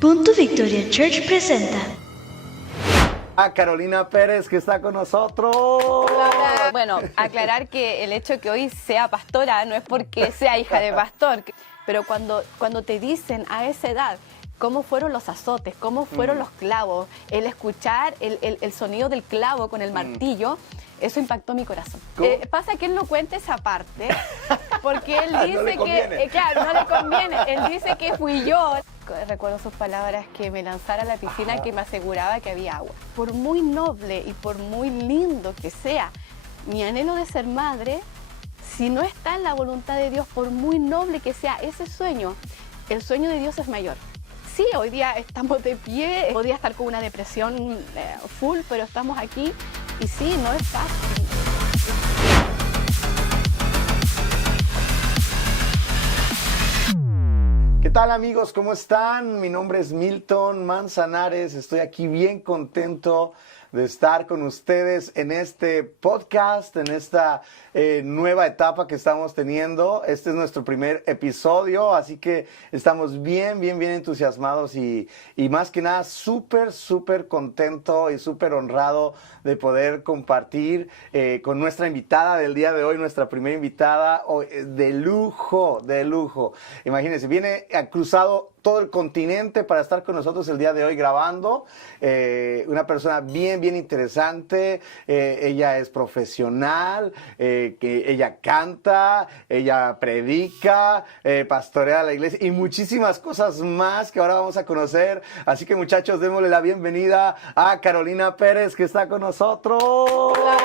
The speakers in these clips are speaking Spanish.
Punto Victoria Church presenta a Carolina Pérez, que está con nosotros. Hola. Bueno, aclarar que el hecho de que hoy sea pastora no es porque sea hija de pastor, pero cuando te dicen a esa edad cómo fueron los azotes, cómo fueron los clavos, el escuchar el sonido del clavo con el martillo, eso impactó mi corazón. Pasa que él no cuenta esa parte, porque él dice que, claro, no le conviene, él dice que fui yo. Recuerdo sus palabras, que me lanzara a la piscina, que me aseguraba que había agua. Por muy noble y por muy lindo que sea mi anhelo de ser madre, si no está en la voluntad de Dios, por muy noble que sea ese sueño, el sueño de Dios es mayor. Sí, hoy día estamos de pie, podría estar con una depresión full, pero estamos aquí y sí, no es fácil. ¿Qué tal, amigos? ¿Cómo están? Mi nombre es Milton Manzanares. Estoy aquí bien contento de estar con ustedes en este podcast, en esta nueva etapa que estamos teniendo. Este es nuestro primer episodio, así que estamos bien entusiasmados y más que nada súper contento y súper honrado de poder compartir con nuestra invitada del día de hoy, nuestra primera invitada de lujo. Imagínense, viene cruzado todo el continente para estar con nosotros el día de hoy grabando. Una persona bien interesante. Ella es profesional, que ella canta, ella predica, pastorea la iglesia y muchísimas cosas más que ahora vamos a conocer. Así que, muchachos, démosle la bienvenida a Carolina Pérez, que está con nosotros. Hola.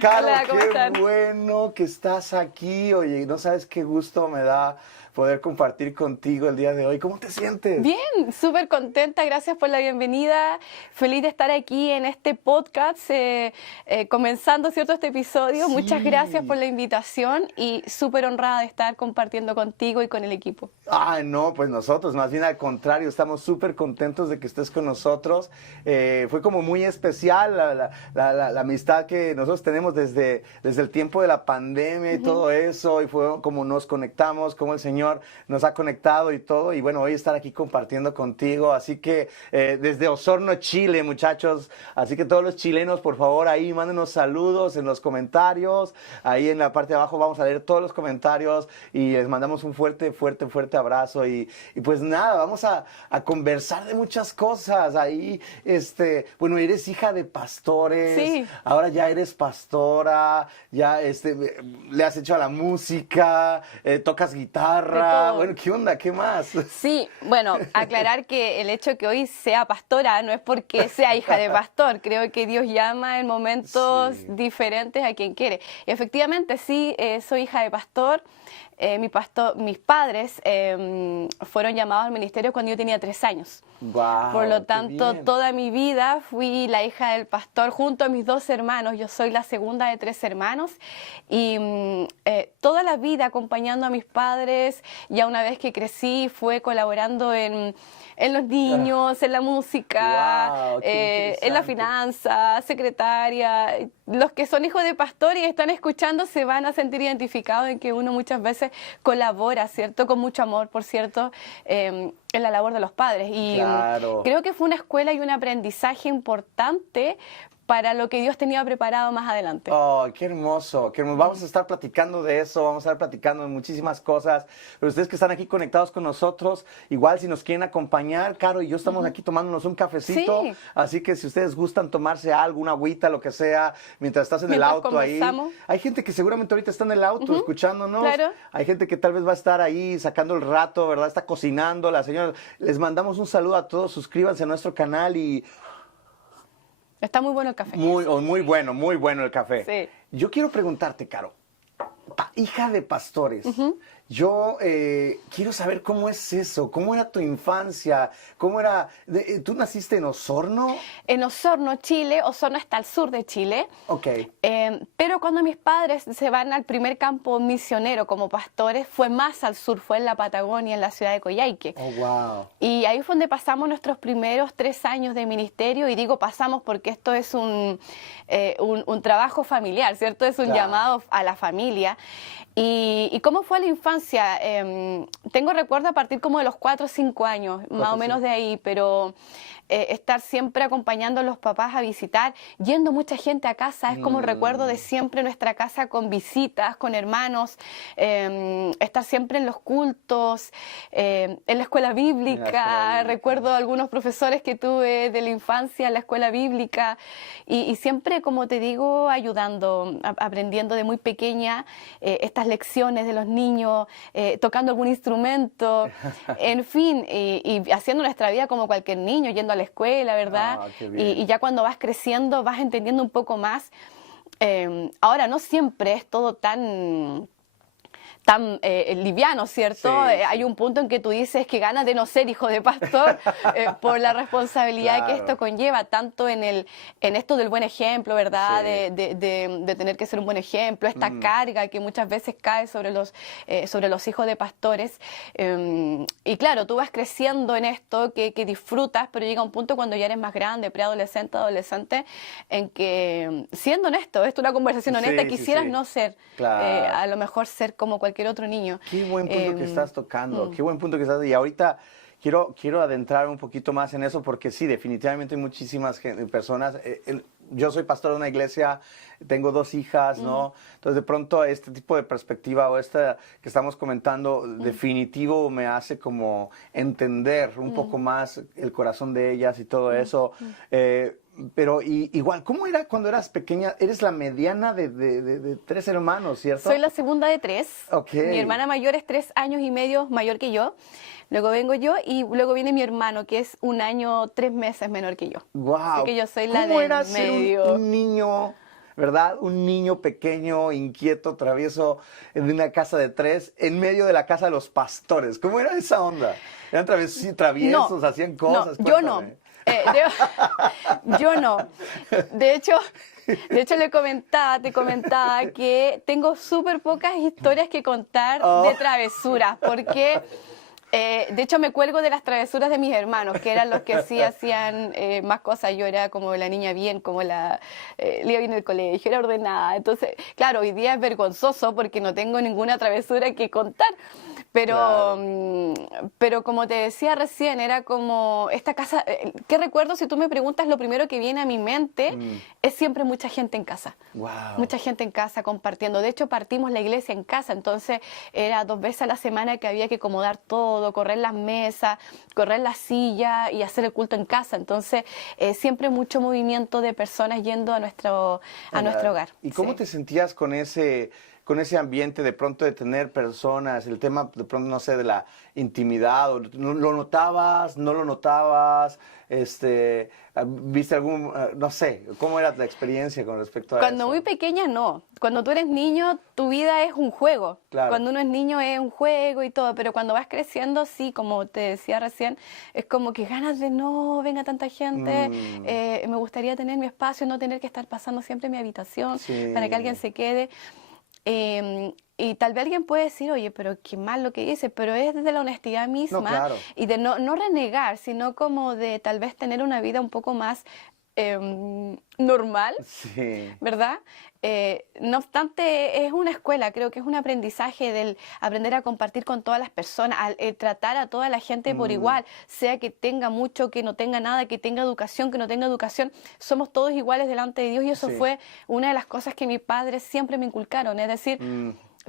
Caro, Hola, ¿cómo están? Qué bueno que estás aquí. Oye, no sabes qué gusto me da poder compartir contigo el día de hoy. ¿Cómo te sientes? Bien, súper contenta, gracias por la bienvenida, feliz de estar aquí en este podcast, comenzando, ¿cierto?, este episodio. Sí. Muchas gracias por la invitación y súper honrada de estar compartiendo contigo y con el equipo. Ay, no, pues nosotros, más bien al contrario, estamos súper contentos de que estés con nosotros. Fue como muy especial la amistad que nosotros tenemos desde el tiempo de la pandemia y todo eso, y fue como nos conectamos, como el Señor nos ha conectado y todo, y bueno, hoy estar aquí compartiendo contigo. Así que desde Osorno, Chile, muchachos, así que todos los chilenos, por favor, ahí mándenos saludos en los comentarios. Ahí en la parte de abajo vamos a leer todos los comentarios y les mandamos un fuerte abrazo. Y pues nada, vamos a conversar de muchas cosas. Ahí, bueno, eres hija de pastores, Sí. Ahora ya eres pastora, ya le has hecho a la música, tocas guitarra. Bueno, ¿qué onda? ¿Qué más? Sí, bueno, aclarar que el hecho de que hoy sea pastora no es porque sea hija de pastor. Creo que Dios llama en momentos diferentes a quien quiere. Y efectivamente, sí, soy hija de pastor. Mis padres fueron llamados al ministerio cuando yo tenía 3 años. Wow, por lo tanto, toda mi vida fui la hija del pastor junto a mis 2 hermanos. Yo soy la segunda de 3 hermanos y toda la vida acompañando a mis padres. Ya una vez que crecí fue colaborando en los niños, en la música, en la finanza, secretaria. Los que son hijos de pastor y están escuchando se van a sentir identificados en que uno muchas veces colabora, ¿cierto? Con mucho amor, por cierto, en la labor de los padres. Y creo que fue una escuela y un aprendizaje importante para lo que Dios tenía preparado más adelante. Oh, qué hermoso, qué hermoso. Vamos a estar platicando de eso, vamos a estar platicando de muchísimas cosas. Pero ustedes que están aquí conectados con nosotros, igual si nos quieren acompañar, Caro y yo estamos aquí tomándonos un cafecito. Sí. Así que si ustedes gustan tomarse algo, una agüita, lo que sea, mientras estás en el auto ahí. Hay gente que seguramente ahorita está en el auto escuchándonos. Claro. Hay gente que tal vez va a estar ahí sacando el rato, ¿verdad? Está cocinando, la señora. Les mandamos un saludo a todos, suscríbanse a nuestro canal y... Está muy bueno el café. Muy bueno el café. Sí. Yo quiero preguntarte, Caro, hija de pastores, yo quiero saber cómo es eso, cómo era tu infancia, cómo era, ¿tú naciste en Osorno? En Osorno, Chile. Osorno está al sur de Chile. Ok. Pero cuando mis padres se van al primer campo misionero como pastores, fue más al sur, fue en la Patagonia, en la ciudad de Coyhaique. Oh, wow. Y ahí fue donde pasamos nuestros primeros 3 años de ministerio, y digo pasamos porque esto es un trabajo familiar, ¿cierto? Es un llamado a la familia. ¿Y cómo fue la infancia? Tengo recuerdo a partir como de los 4 o 5 años, más o menos de ahí, pero estar siempre acompañando a los papás a visitar, yendo mucha gente a casa, es como el recuerdo de siempre nuestra casa con visitas, con hermanos, estar siempre en los cultos, en la escuela bíblica, recuerdo algunos profesores que tuve de la infancia en la escuela bíblica y siempre, como te digo, ayudando, aprendiendo de muy pequeña estas lecciones de los niños, tocando algún instrumento, en fin, y haciendo nuestra vida como cualquier niño, yendo a la escuela, ¿verdad? Y ya cuando vas creciendo vas entendiendo un poco más. Ahora, no siempre es todo tan liviano, ¿cierto? Sí. Hay un punto en que tú dices que ganas de no ser hijo de pastor por la responsabilidad que esto conlleva, tanto en esto del buen ejemplo, ¿verdad? Sí. De tener que ser un buen ejemplo, esta carga que muchas veces cae sobre los hijos de pastores. Y claro, tú vas creciendo en esto que disfrutas, pero llega un punto cuando ya eres más grande, preadolescente, adolescente, en que, siendo honesto, esto es una conversación honesta, quisieras no ser, a lo mejor ser como cualquier otro niño. Qué buen punto que estás tocando, qué buen punto que estás. Y ahorita quiero adentrar un poquito más en eso porque sí, definitivamente hay muchísimas personas. Yo soy pastor de una iglesia, tengo 2 hijas, ¿no? Entonces, de pronto, este tipo de perspectiva o esta que estamos comentando, definitivo me hace como entender un poco más el corazón de ellas y todo eso. Pero igual, ¿cómo era cuando eras pequeña? Eres la mediana de 3 hermanos, ¿cierto? Soy la segunda de 3. Okay. Mi hermana mayor es 3 años y medio mayor que yo. Luego vengo yo y luego viene mi hermano, que es 1 año, 3 meses menor que yo. Wow. Así que yo soy la ¿Cómo del era ser medio. un niño, verdad? Un niño pequeño, inquieto, travieso, en una casa de 3, en medio de la casa de los pastores. ¿Cómo era esa onda? ¿Eran traviesos, hacían cosas? No, yo no. Yo no. De hecho, te comentaba que tengo súper pocas historias que contar de travesuras, porque de hecho me cuelgo de las travesuras de mis hermanos, que eran los que sí hacían más cosas. Yo era como la niña bien, como le iba bien en el colegio, era ordenada. Entonces, claro, hoy día es vergonzoso porque no tengo ninguna travesura que contar. Pero como te decía recién, era como esta casa. ¿Qué recuerdo? Si tú me preguntas, lo primero que viene a mi mente es siempre mucha gente en casa. Wow. Mucha gente en casa compartiendo. De hecho, partimos la iglesia en casa, entonces era 2 veces a la semana que había que acomodar todo, correr las mesas, correr la silla y hacer el culto en casa. Entonces, siempre mucho movimiento de personas yendo a nuestro hogar. ¿Y cómo te sentías con ese ambiente de pronto de tener personas, el tema de pronto, no sé, de la intimidad? ¿Lo notabas? ¿No lo notabas? ¿Viste algún, no sé, cómo era la experiencia con respecto a eso? Cuando muy pequeña, no. Cuando tú eres niño, tu vida es un juego. Claro. Cuando uno es niño es un juego y todo, pero cuando vas creciendo, sí, como te decía recién, es como que ganas de no venga tanta gente, me gustaría tener mi espacio, no tener que estar pasando siempre en mi habitación para que alguien se quede. Y tal vez alguien puede decir, oye, pero qué mal lo que dice, pero es desde la honestidad misma. No, claro. Y de no renegar, sino como de tal vez tener una vida un poco más normal, Sí. ¿verdad? No obstante, es una escuela, creo que es un aprendizaje del aprender a compartir con todas las personas, tratar a toda la gente por igual, sea que tenga mucho, que no tenga nada, que tenga educación, que no tenga educación, somos todos iguales delante de Dios, y eso fue una de las cosas que mis padres siempre me inculcaron, es decir,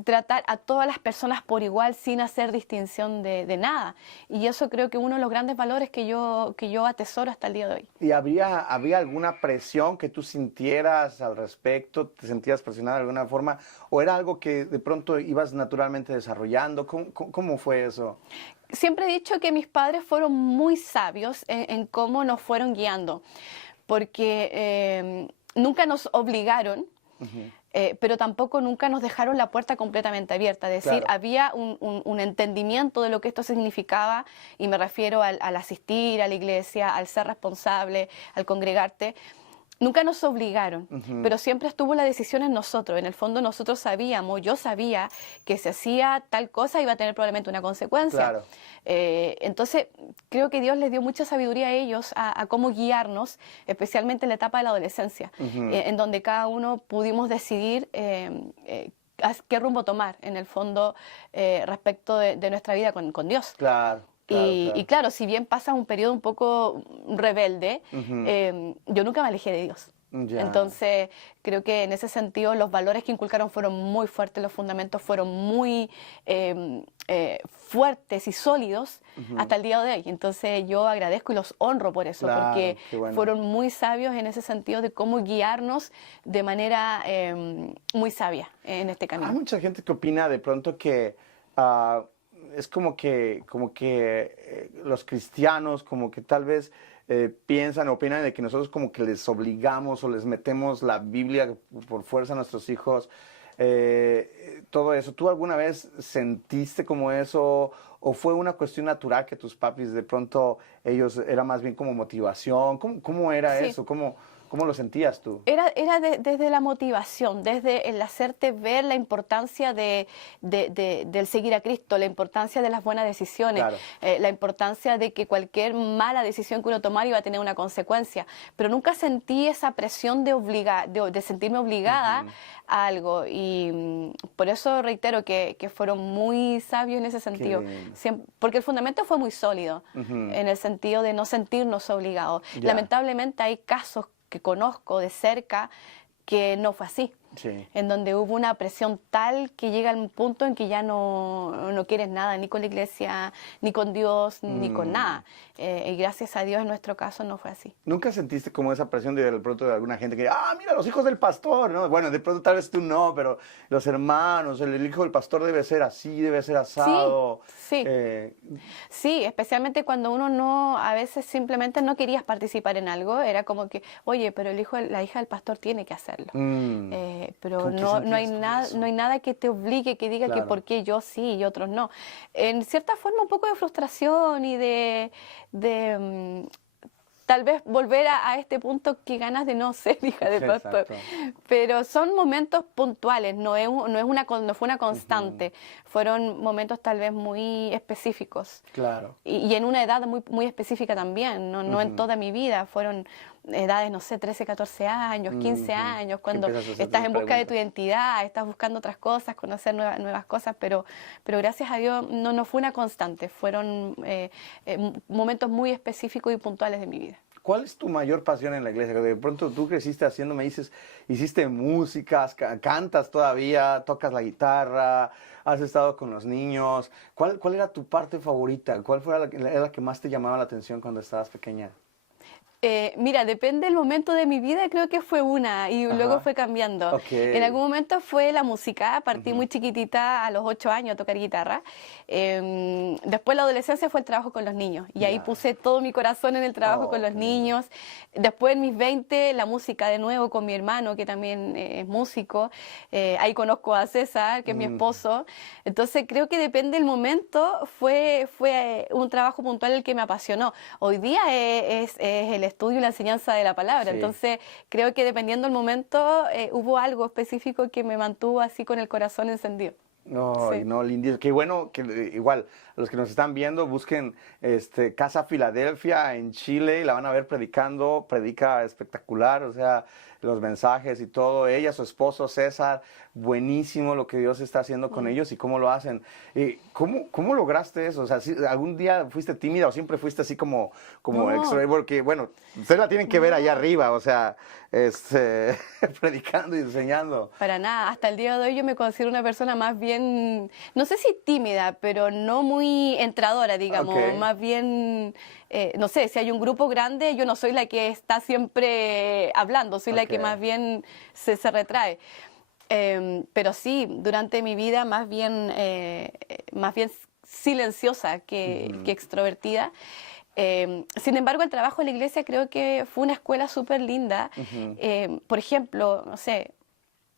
tratar a todas las personas por igual sin hacer distinción de nada. Y eso creo que es uno de los grandes valores que yo atesoro hasta el día de hoy. ¿Y había alguna presión que tú sintieras al respecto? ¿Te sentías presionada de alguna forma? ¿O era algo que de pronto ibas naturalmente desarrollando? ¿Cómo fue eso? Siempre he dicho que mis padres fueron muy sabios en cómo nos fueron guiando, porque nunca nos obligaron, pero tampoco nunca nos dejaron la puerta completamente abierta. Es decir, había un entendimiento de lo que esto significaba, y me refiero al asistir a la iglesia, al ser responsable, al congregarte. Nunca nos obligaron, pero siempre estuvo la decisión en nosotros. En el fondo nosotros sabíamos, yo sabía que si hacía tal cosa iba a tener probablemente una consecuencia. Claro. Entonces creo que Dios les dio mucha sabiduría a ellos a cómo guiarnos, especialmente en la etapa de la adolescencia, en donde cada uno pudimos decidir qué rumbo tomar, en el fondo, respecto de nuestra vida con Dios. Claro, claro, Y claro, si bien pasa un periodo un poco rebelde, yo nunca me alejé de Dios. Ya. Entonces, creo que en ese sentido los valores que inculcaron fueron muy fuertes, los fundamentos fueron muy fuertes y sólidos hasta el día de hoy. Entonces, yo agradezco y los honro por eso, Claro, porque qué bueno. fueron muy sabios en ese sentido de cómo guiarnos de manera muy sabia en este Hay camino. mucha gente que opina de pronto que es como que los cristianos como que tal vez piensan o opinan de que nosotros como que les obligamos o les metemos la Biblia por fuerza a nuestros hijos. Todo eso. ¿Tú alguna vez sentiste como eso o fue una cuestión natural que tus papis de pronto ellos era más bien como motivación? ¿Cómo era Sí. eso? ¿Cómo lo sentías tú? Desde la motivación, desde el hacerte ver la importancia del seguir a Cristo, la importancia de las buenas decisiones, Claro. la importancia de que cualquier mala decisión que uno tomara iba a tener una consecuencia. Pero nunca sentí esa presión de sentirme obligada a algo. Y por eso reitero que fueron muy sabios en ese sentido. lindo. Porque el fundamento fue muy sólido, en el sentido de no sentirnos obligados. Ya. Lamentablemente hay casos que conozco de cerca que no fue así, Sí. en donde hubo una presión tal que llega al punto en que ya no quieres nada, ni con la iglesia, ni con Dios, ni con nada. Y gracias a Dios en nuestro caso no fue así. ¿Nunca sentiste como esa presión de pronto de alguna gente que, mira, los hijos del pastor, ¿no? Bueno, de pronto tal vez tú no, pero los hermanos, el hijo del pastor debe ser así, debe ser asado. Sí. Sí, especialmente cuando uno a veces simplemente no querías participar en algo, era como que, oye, pero la hija del pastor tiene que hacerlo. Pero ¿Con qué no hay sentías tú nada, eso? no hay nada que te obligue, que diga que Claro. por qué yo sí y otros no. En cierta forma un poco de frustración y tal vez volver a este punto, que ganas de no ser hija de pastor. Exacto. Pero son momentos puntuales, no fue una constante. Fueron momentos tal vez muy específicos. Claro. Y en una edad muy, muy específica también, no en toda mi vida. Fueron edades, no sé, 13, 14 años, 15 años, cuando empiezas a hacerte estás en busca de tu preguntas. identidad, estás buscando otras cosas, conocer nuevas cosas, pero gracias a Dios no fue una constante. Fueron momentos muy específicos y puntuales de mi vida. ¿Cuál es tu mayor pasión en la iglesia? De pronto tú creciste haciendo, me dices, hiciste música, cantas todavía, tocas la guitarra, has estado con los niños. ¿Cuál era tu parte favorita? ¿Cuál fue la que más te llamaba la atención cuando estabas pequeña? Mira, depende del momento de mi vida, creo que fue una y luego fue cambiando. Ok. En algún momento fue la música, partí muy chiquitita a los 8 años a tocar guitarra. Después la adolescencia fue el trabajo con los niños y ahí Ya. puse todo mi corazón en el trabajo con los qué lindo. niños. Después en mis 20 la música de nuevo con mi hermano que también es músico. Ahí conozco a César, que es mi esposo. Entonces creo que depende del momento, fue un trabajo puntual el que me apasionó. Hoy día es el estudio y la enseñanza de la palabra. Sí. Entonces, creo que dependiendo del momento, hubo algo específico que me mantuvo así con el corazón encendido. No, Sí. no, lindísimo. Qué bueno que igual los que nos están viendo busquen Casa Filadelfia en Chile y la van a ver predicando, predica espectacular, o sea, los mensajes y todo. Ella, su esposo César, buenísimo lo que Dios está haciendo con ellos y cómo lo hacen. ¿Cómo lograste eso? O sea, ¿algún día fuiste tímida o siempre fuiste así como No. extrovertida? Porque, bueno, ustedes la tienen que ver allá arriba, o sea, predicando y enseñando. Para nada, hasta el día de hoy yo me considero una persona más bien, no sé si tímida, pero no muy entradora, digamos, Ok. más bien, no sé, si hay un grupo grande, yo no soy la que está siempre hablando, soy la que Ok. más bien se retrae. Pero sí, durante mi vida más bien silenciosa que extrovertida. Sin embargo, el trabajo en la iglesia creo que fue una escuela súper linda. Por ejemplo, no sé,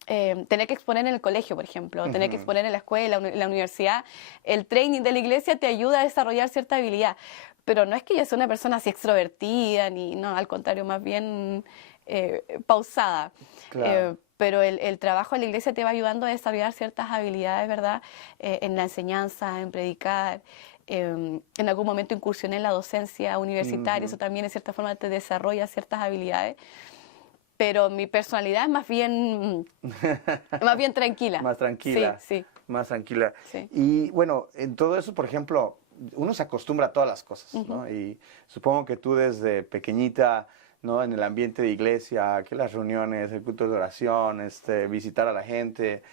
tener que exponer en el colegio, por ejemplo, tener que exponer en la escuela, en la universidad. El training de la iglesia te ayuda a desarrollar cierta habilidad. Pero no es que yo sea una persona así extrovertida, ni no, al contrario, más bien pausada. Claro. Pero el trabajo en la iglesia te va ayudando a desarrollar ciertas habilidades, ¿verdad? En la enseñanza, en predicar. En algún momento incursioné en la docencia universitaria, eso también en cierta forma te desarrolla ciertas habilidades. pero mi personalidad es más bien tranquila. Más tranquila. Sí, sí. Más tranquila. Sí. Y bueno, en todo eso, por ejemplo, uno se acostumbra a todas las cosas, ¿no? Y supongo que tú desde pequeñita, ¿no? En el ambiente de iglesia, que las reuniones, el culto de oración, visitar a la gente.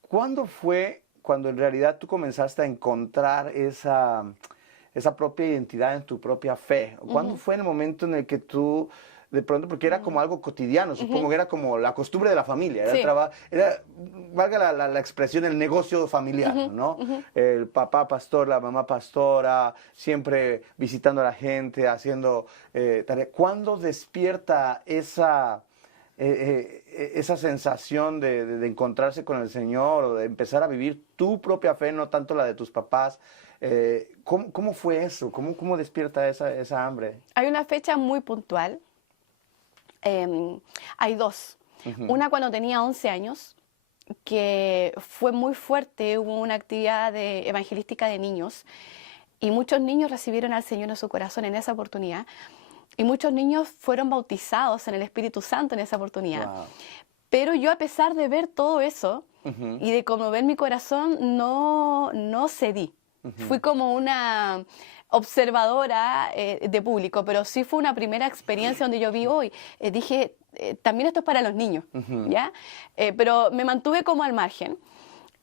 ¿Cuándo fue cuando en realidad tú comenzaste a encontrar esa propia identidad en tu propia fe? ¿Cuándo fue el momento en el que tú, de pronto, porque era como algo cotidiano, supongo que era como la costumbre de la familia, era, Sí. era valga la expresión, el negocio familiar, ¿no? El papá pastor, la mamá pastora, siempre visitando a la gente, haciendo tareas. ¿Cuándo despierta esa sensación de encontrarse con el Señor o de empezar a vivir tu propia fe, no tanto la de tus papás? ¿Cómo fue eso? ¿Cómo despierta esa hambre? Hay una fecha muy puntual. Hay dos. Una cuando tenía 11 años, que fue muy fuerte, hubo una actividad evangelística de niños y muchos niños recibieron al Señor en su corazón en esa oportunidad y muchos niños fueron bautizados en el Espíritu Santo en esa oportunidad. Wow. Pero yo, a pesar de ver todo eso y de conmover mi corazón, no cedí. Fui como una observadora de público, pero sí fue una primera experiencia donde yo vi hoy. Dije, también esto es para los niños, ¿ya? Pero me mantuve como al margen.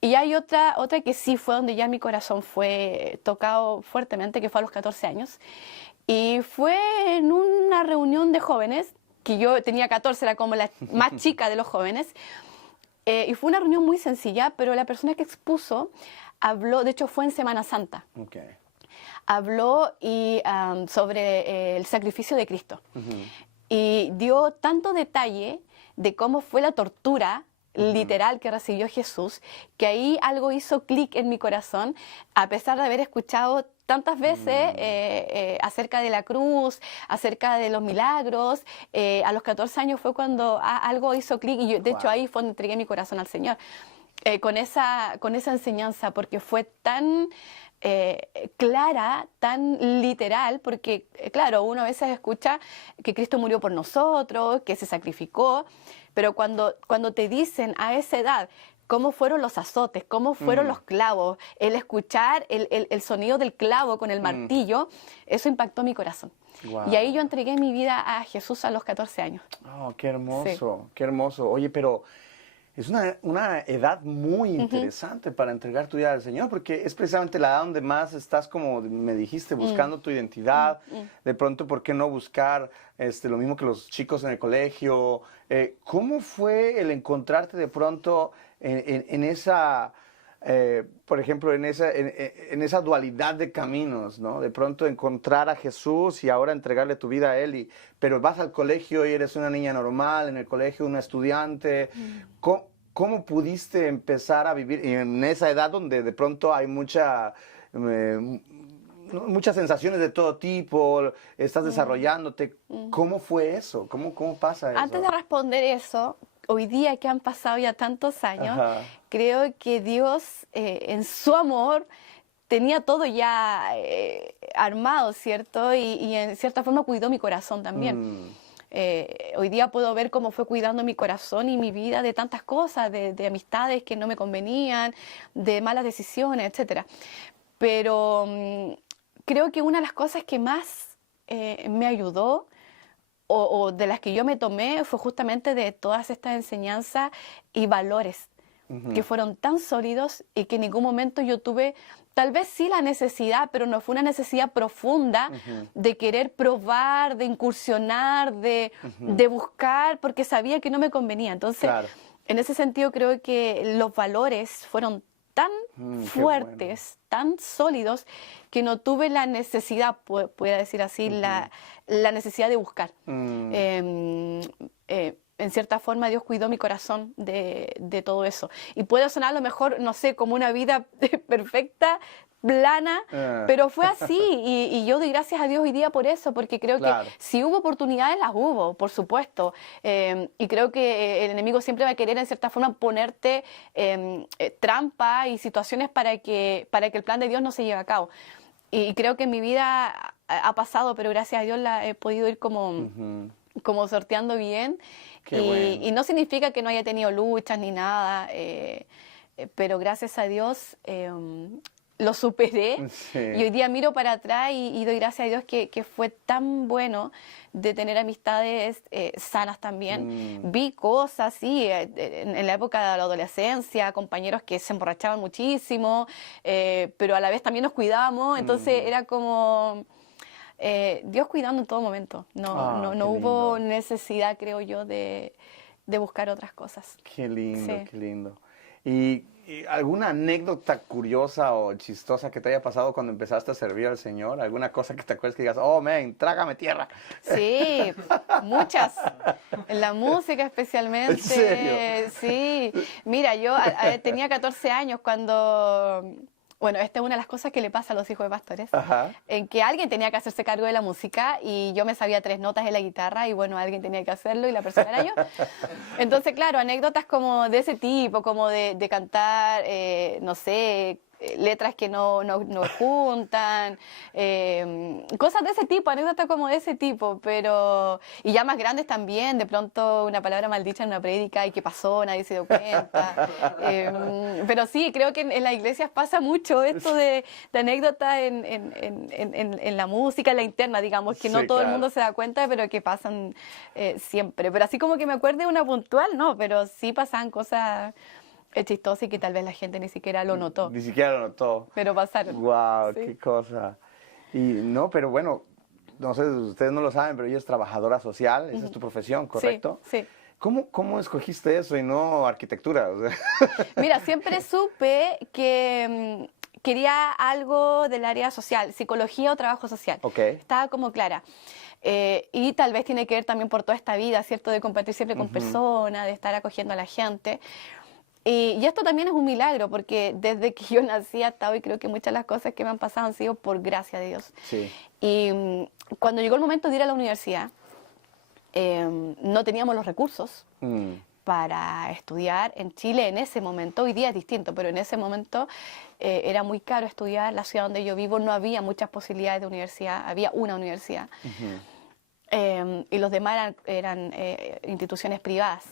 Y hay otra que sí fue donde ya mi corazón fue tocado fuertemente, que fue a los 14 años. Y fue en una reunión de jóvenes, que yo tenía 14, era como la más chica de los jóvenes. Y fue una reunión muy sencilla, pero la persona que expuso habló, de hecho fue en Semana Santa. Okay. Habló sobre el sacrificio de Cristo. Y dio tanto detalle de cómo fue la tortura literal que recibió Jesús, que ahí algo hizo clic en mi corazón, a pesar de haber escuchado tantas veces acerca de la cruz, acerca de los milagros. A los 14 años fue cuando algo hizo clic y yo, de hecho ahí fue donde entregué mi corazón al Señor. Con esa enseñanza, porque fue tan clara, tan literal, porque claro, uno a veces escucha que Cristo murió por nosotros, que se sacrificó, pero cuando te dicen a esa edad cómo fueron los azotes, cómo fueron los clavos, el escuchar el sonido del clavo con el martillo, eso impactó mi corazón. Wow. Y ahí yo entregué mi vida a Jesús a los 14 años. Oh, qué hermoso, Sí. qué hermoso. Oye, pero es una edad muy interesante para entregar tu vida al Señor, porque es precisamente la edad donde más estás, como me dijiste, buscando tu identidad. De pronto, ¿por qué no buscar lo mismo que los chicos en el colegio? ¿Cómo fue el encontrarte de pronto en esa, por ejemplo, en esa dualidad de caminos, ¿no? De pronto encontrar a Jesús y ahora entregarle tu vida a Él, pero vas al colegio y eres una niña normal, en el colegio una estudiante. ¿Cómo pudiste empezar a vivir en esa edad donde de pronto hay muchas sensaciones de todo tipo, estás desarrollándote? ¿Cómo fue eso? ¿Cómo pasa eso? Antes de responder eso, hoy día que han pasado ya tantos años, Ajá. creo que Dios en su amor tenía todo ya armado, ¿cierto? Y en cierta forma cuidó mi corazón también. Hoy día puedo ver cómo fue cuidando mi corazón y mi vida de tantas cosas, de amistades que no me convenían, de malas decisiones, etc. Pero creo que una de las cosas que más me ayudó o de las que yo me tomé fue justamente de todas estas enseñanzas y valores que fueron tan sólidos y que en ningún momento yo tuve, tal vez sí la necesidad, pero no fue una necesidad profunda de querer probar, de incursionar, de buscar, porque sabía que no me convenía. Entonces, Claro. en ese sentido creo que los valores fueron tan fuertes, tan sólidos, que no tuve la necesidad, pudiera decir así, la necesidad de buscar. En cierta forma Dios cuidó mi corazón de todo eso. Y puede sonar a lo mejor, no sé, como una vida perfecta, plana, pero fue así. Y yo doy gracias a Dios hoy día por eso, porque creo Claro. que si hubo oportunidades, las hubo, por supuesto. Y creo que el enemigo siempre va a querer, en cierta forma, ponerte trampa y situaciones para que el plan de Dios no se lleve a cabo. Y creo que en mi vida ha pasado, pero gracias a Dios la he podido ir como como sorteando bien. Qué bueno. Y no significa que no haya tenido luchas ni nada, pero gracias a Dios lo superé. Sí. Y hoy día miro para atrás y doy gracias a Dios que fue tan bueno de tener amistades sanas también. Vi cosas, sí, en la época de la adolescencia, compañeros que se emborrachaban muchísimo, pero a la vez también nos cuidábamos, entonces era como Dios cuidando en todo momento. No Qué hubo lindo. necesidad, creo yo, de buscar otras cosas. Qué lindo, Sí. qué lindo. ¿Y alguna anécdota curiosa o chistosa que te haya pasado cuando empezaste a servir al Señor? ¿Alguna cosa que te acuerdes que digas, oh, man, trágame tierra? Sí, muchas. En la música especialmente. ¿En serio? Sí. Mira, yo tenía 14 años cuando... Bueno, esta es una de las cosas que le pasa a los hijos de pastores, Ajá. en que alguien tenía que hacerse cargo de la música y yo me sabía 3 notas de la guitarra y bueno, alguien tenía que hacerlo y la persona era yo. Entonces, claro, anécdotas como de ese tipo, como de cantar, no sé, letras que no juntan, cosas de ese tipo, anécdotas como de ese tipo, pero... Y ya más grandes también, de pronto una palabra maldicha en una prédica y qué pasó, nadie se dio cuenta. Pero sí, creo que en las iglesias pasa mucho esto de anécdotas en la música, en la interna, digamos, que no Sí, todo el claro. mundo se da cuenta, pero que pasan siempre. Pero así como que me acuerde una puntual, no, pero sí pasan cosas chistosas y que tal vez la gente ni siquiera lo notó, Ni siquiera lo notó. pero pasaron. Wow, Sí. qué cosa. Y no, pero bueno, no sé, ustedes no lo saben, pero ella es trabajadora social, esa es tu profesión, ¿correcto? Sí, sí. ¿Cómo escogiste eso y no arquitectura? O sea, Mira, siempre supe que quería algo del área social, psicología o trabajo social. Ok. Estaba como clara. Y tal vez tiene que ver también por toda esta vida, ¿cierto? De compartir siempre con personas, de estar acogiendo a la gente. Y esto también es un milagro, porque desde que yo nací hasta hoy creo que muchas de las cosas que me han pasado han sido por gracia de Dios. Sí. Y cuando llegó el momento de ir a la universidad, no teníamos los recursos para estudiar en Chile en ese momento. Hoy día es distinto, pero en ese momento era muy caro estudiar. La ciudad donde yo vivo no había muchas posibilidades de universidad, había una universidad. Y los demás eran instituciones privadas.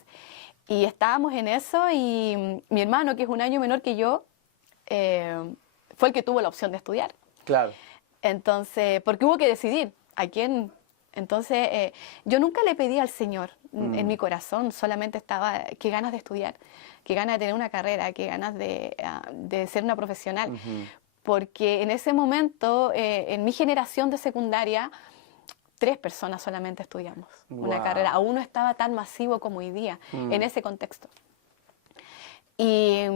Y estábamos en eso y mi hermano, que es un año menor que yo, fue el que tuvo la opción de estudiar. Claro. Entonces, porque hubo que decidir a quién. Entonces, yo nunca le pedí al Señor en mi corazón, solamente estaba, qué ganas de estudiar, qué ganas de tener una carrera, qué ganas de ser una profesional. Porque en ese momento, en mi generación de secundaria, 3 personas solamente estudiamos una Wow. carrera. Aún no estaba tan masivo como hoy día en ese contexto. Y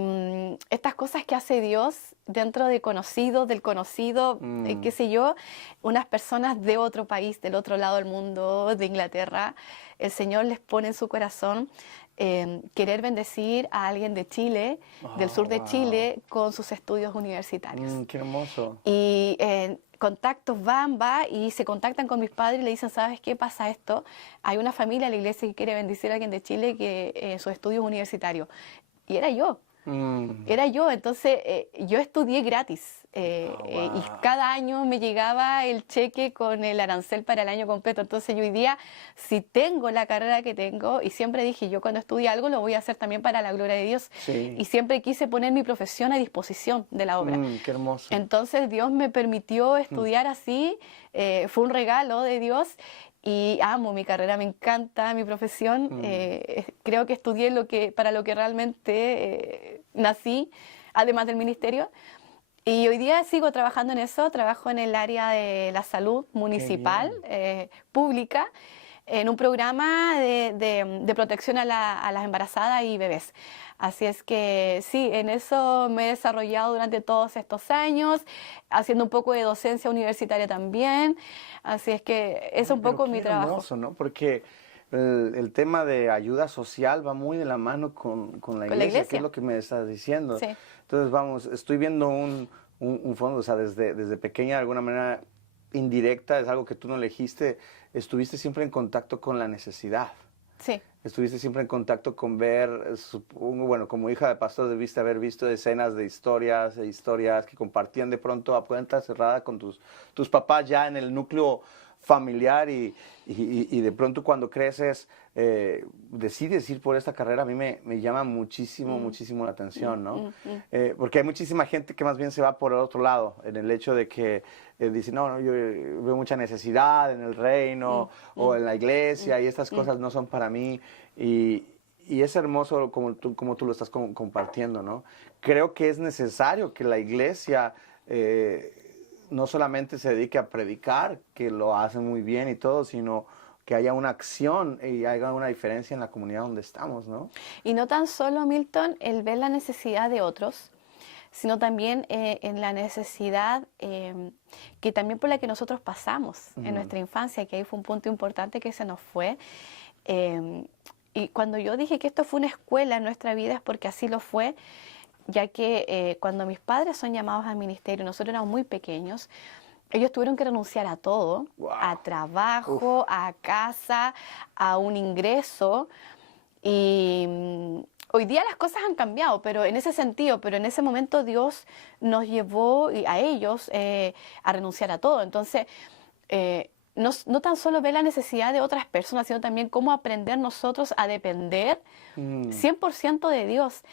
estas cosas que hace Dios dentro de conocidos, del conocido, qué sé yo, unas personas de otro país, del otro lado del mundo, de Inglaterra, el Señor les pone en su corazón querer bendecir a alguien de Chile, del sur de wow. Chile, con sus estudios universitarios. Qué hermoso. Y contactos va y se contactan con mis padres y le dicen, ¿sabes qué pasa esto? Hay una familia en la iglesia que quiere bendecir a alguien de Chile que sus estudios universitarios. Y era yo. Era yo, entonces yo estudié gratis y cada año me llegaba el cheque con el arancel para el año completo. Entonces yo hoy día, si tengo la carrera que tengo, y siempre dije, yo cuando estudie algo lo voy a hacer también para la gloria de Dios. Sí. Y siempre quise poner mi profesión a disposición de la obra. Qué hermoso. Entonces Dios me permitió estudiar así, fue un regalo de Dios. Y amo mi carrera, me encanta mi profesión. Creo que estudié para lo que realmente nací, además del ministerio. Y hoy día sigo trabajando en eso, trabajo en el área de la salud municipal, pública, en un programa de protección a las embarazadas y bebés. Así es que sí, en eso me he desarrollado durante todos estos años, haciendo un poco de docencia universitaria también. Así es que es un poco mi trabajo. Hermoso, ¿no? Porque el tema de ayuda social va muy de la mano con la iglesia, que es lo que me estás diciendo. Sí. Entonces, vamos, estoy viendo un fondo, o sea, desde pequeña, de alguna manera indirecta, es algo que tú no elegiste, estuviste siempre en contacto con la necesidad. Sí. Estuviste siempre en contacto con ver, supongo, bueno, como hija de pastor debiste haber visto escenas de historias e historias que compartían de pronto a puerta cerrada con tus papás ya en el núcleo familiar y de pronto cuando creces decides ir por esta carrera, a mí me llama muchísimo la atención, ¿no? Porque hay muchísima gente que más bien se va por el otro lado, en el hecho de que dice, no, yo veo mucha necesidad en el reino o en la iglesia y estas cosas no son para mí. Y es hermoso como tú lo estás compartiendo, ¿no? Creo que es necesario que la iglesia no solamente se dedique a predicar, que lo hacen muy bien y todo, sino que haya una acción y haya una diferencia en la comunidad donde estamos, ¿no? Y no tan solo, Milton, el ver la necesidad de otros, sino también en la necesidad que también por la que nosotros pasamos en nuestra infancia, que ahí fue un punto importante que se nos fue. Y cuando yo dije que esto fue una escuela en nuestra vida es porque así lo fue, ya que cuando mis padres son llamados al ministerio, nosotros éramos muy pequeños, ellos tuvieron que renunciar a todo, a trabajo, a casa, a un ingreso. Y hoy día las cosas han cambiado, pero en ese sentido, pero en ese momento Dios nos llevó a ellos a renunciar a todo. Entonces, no tan solo ver la necesidad de otras personas, sino también cómo aprender nosotros a depender 100% de Dios.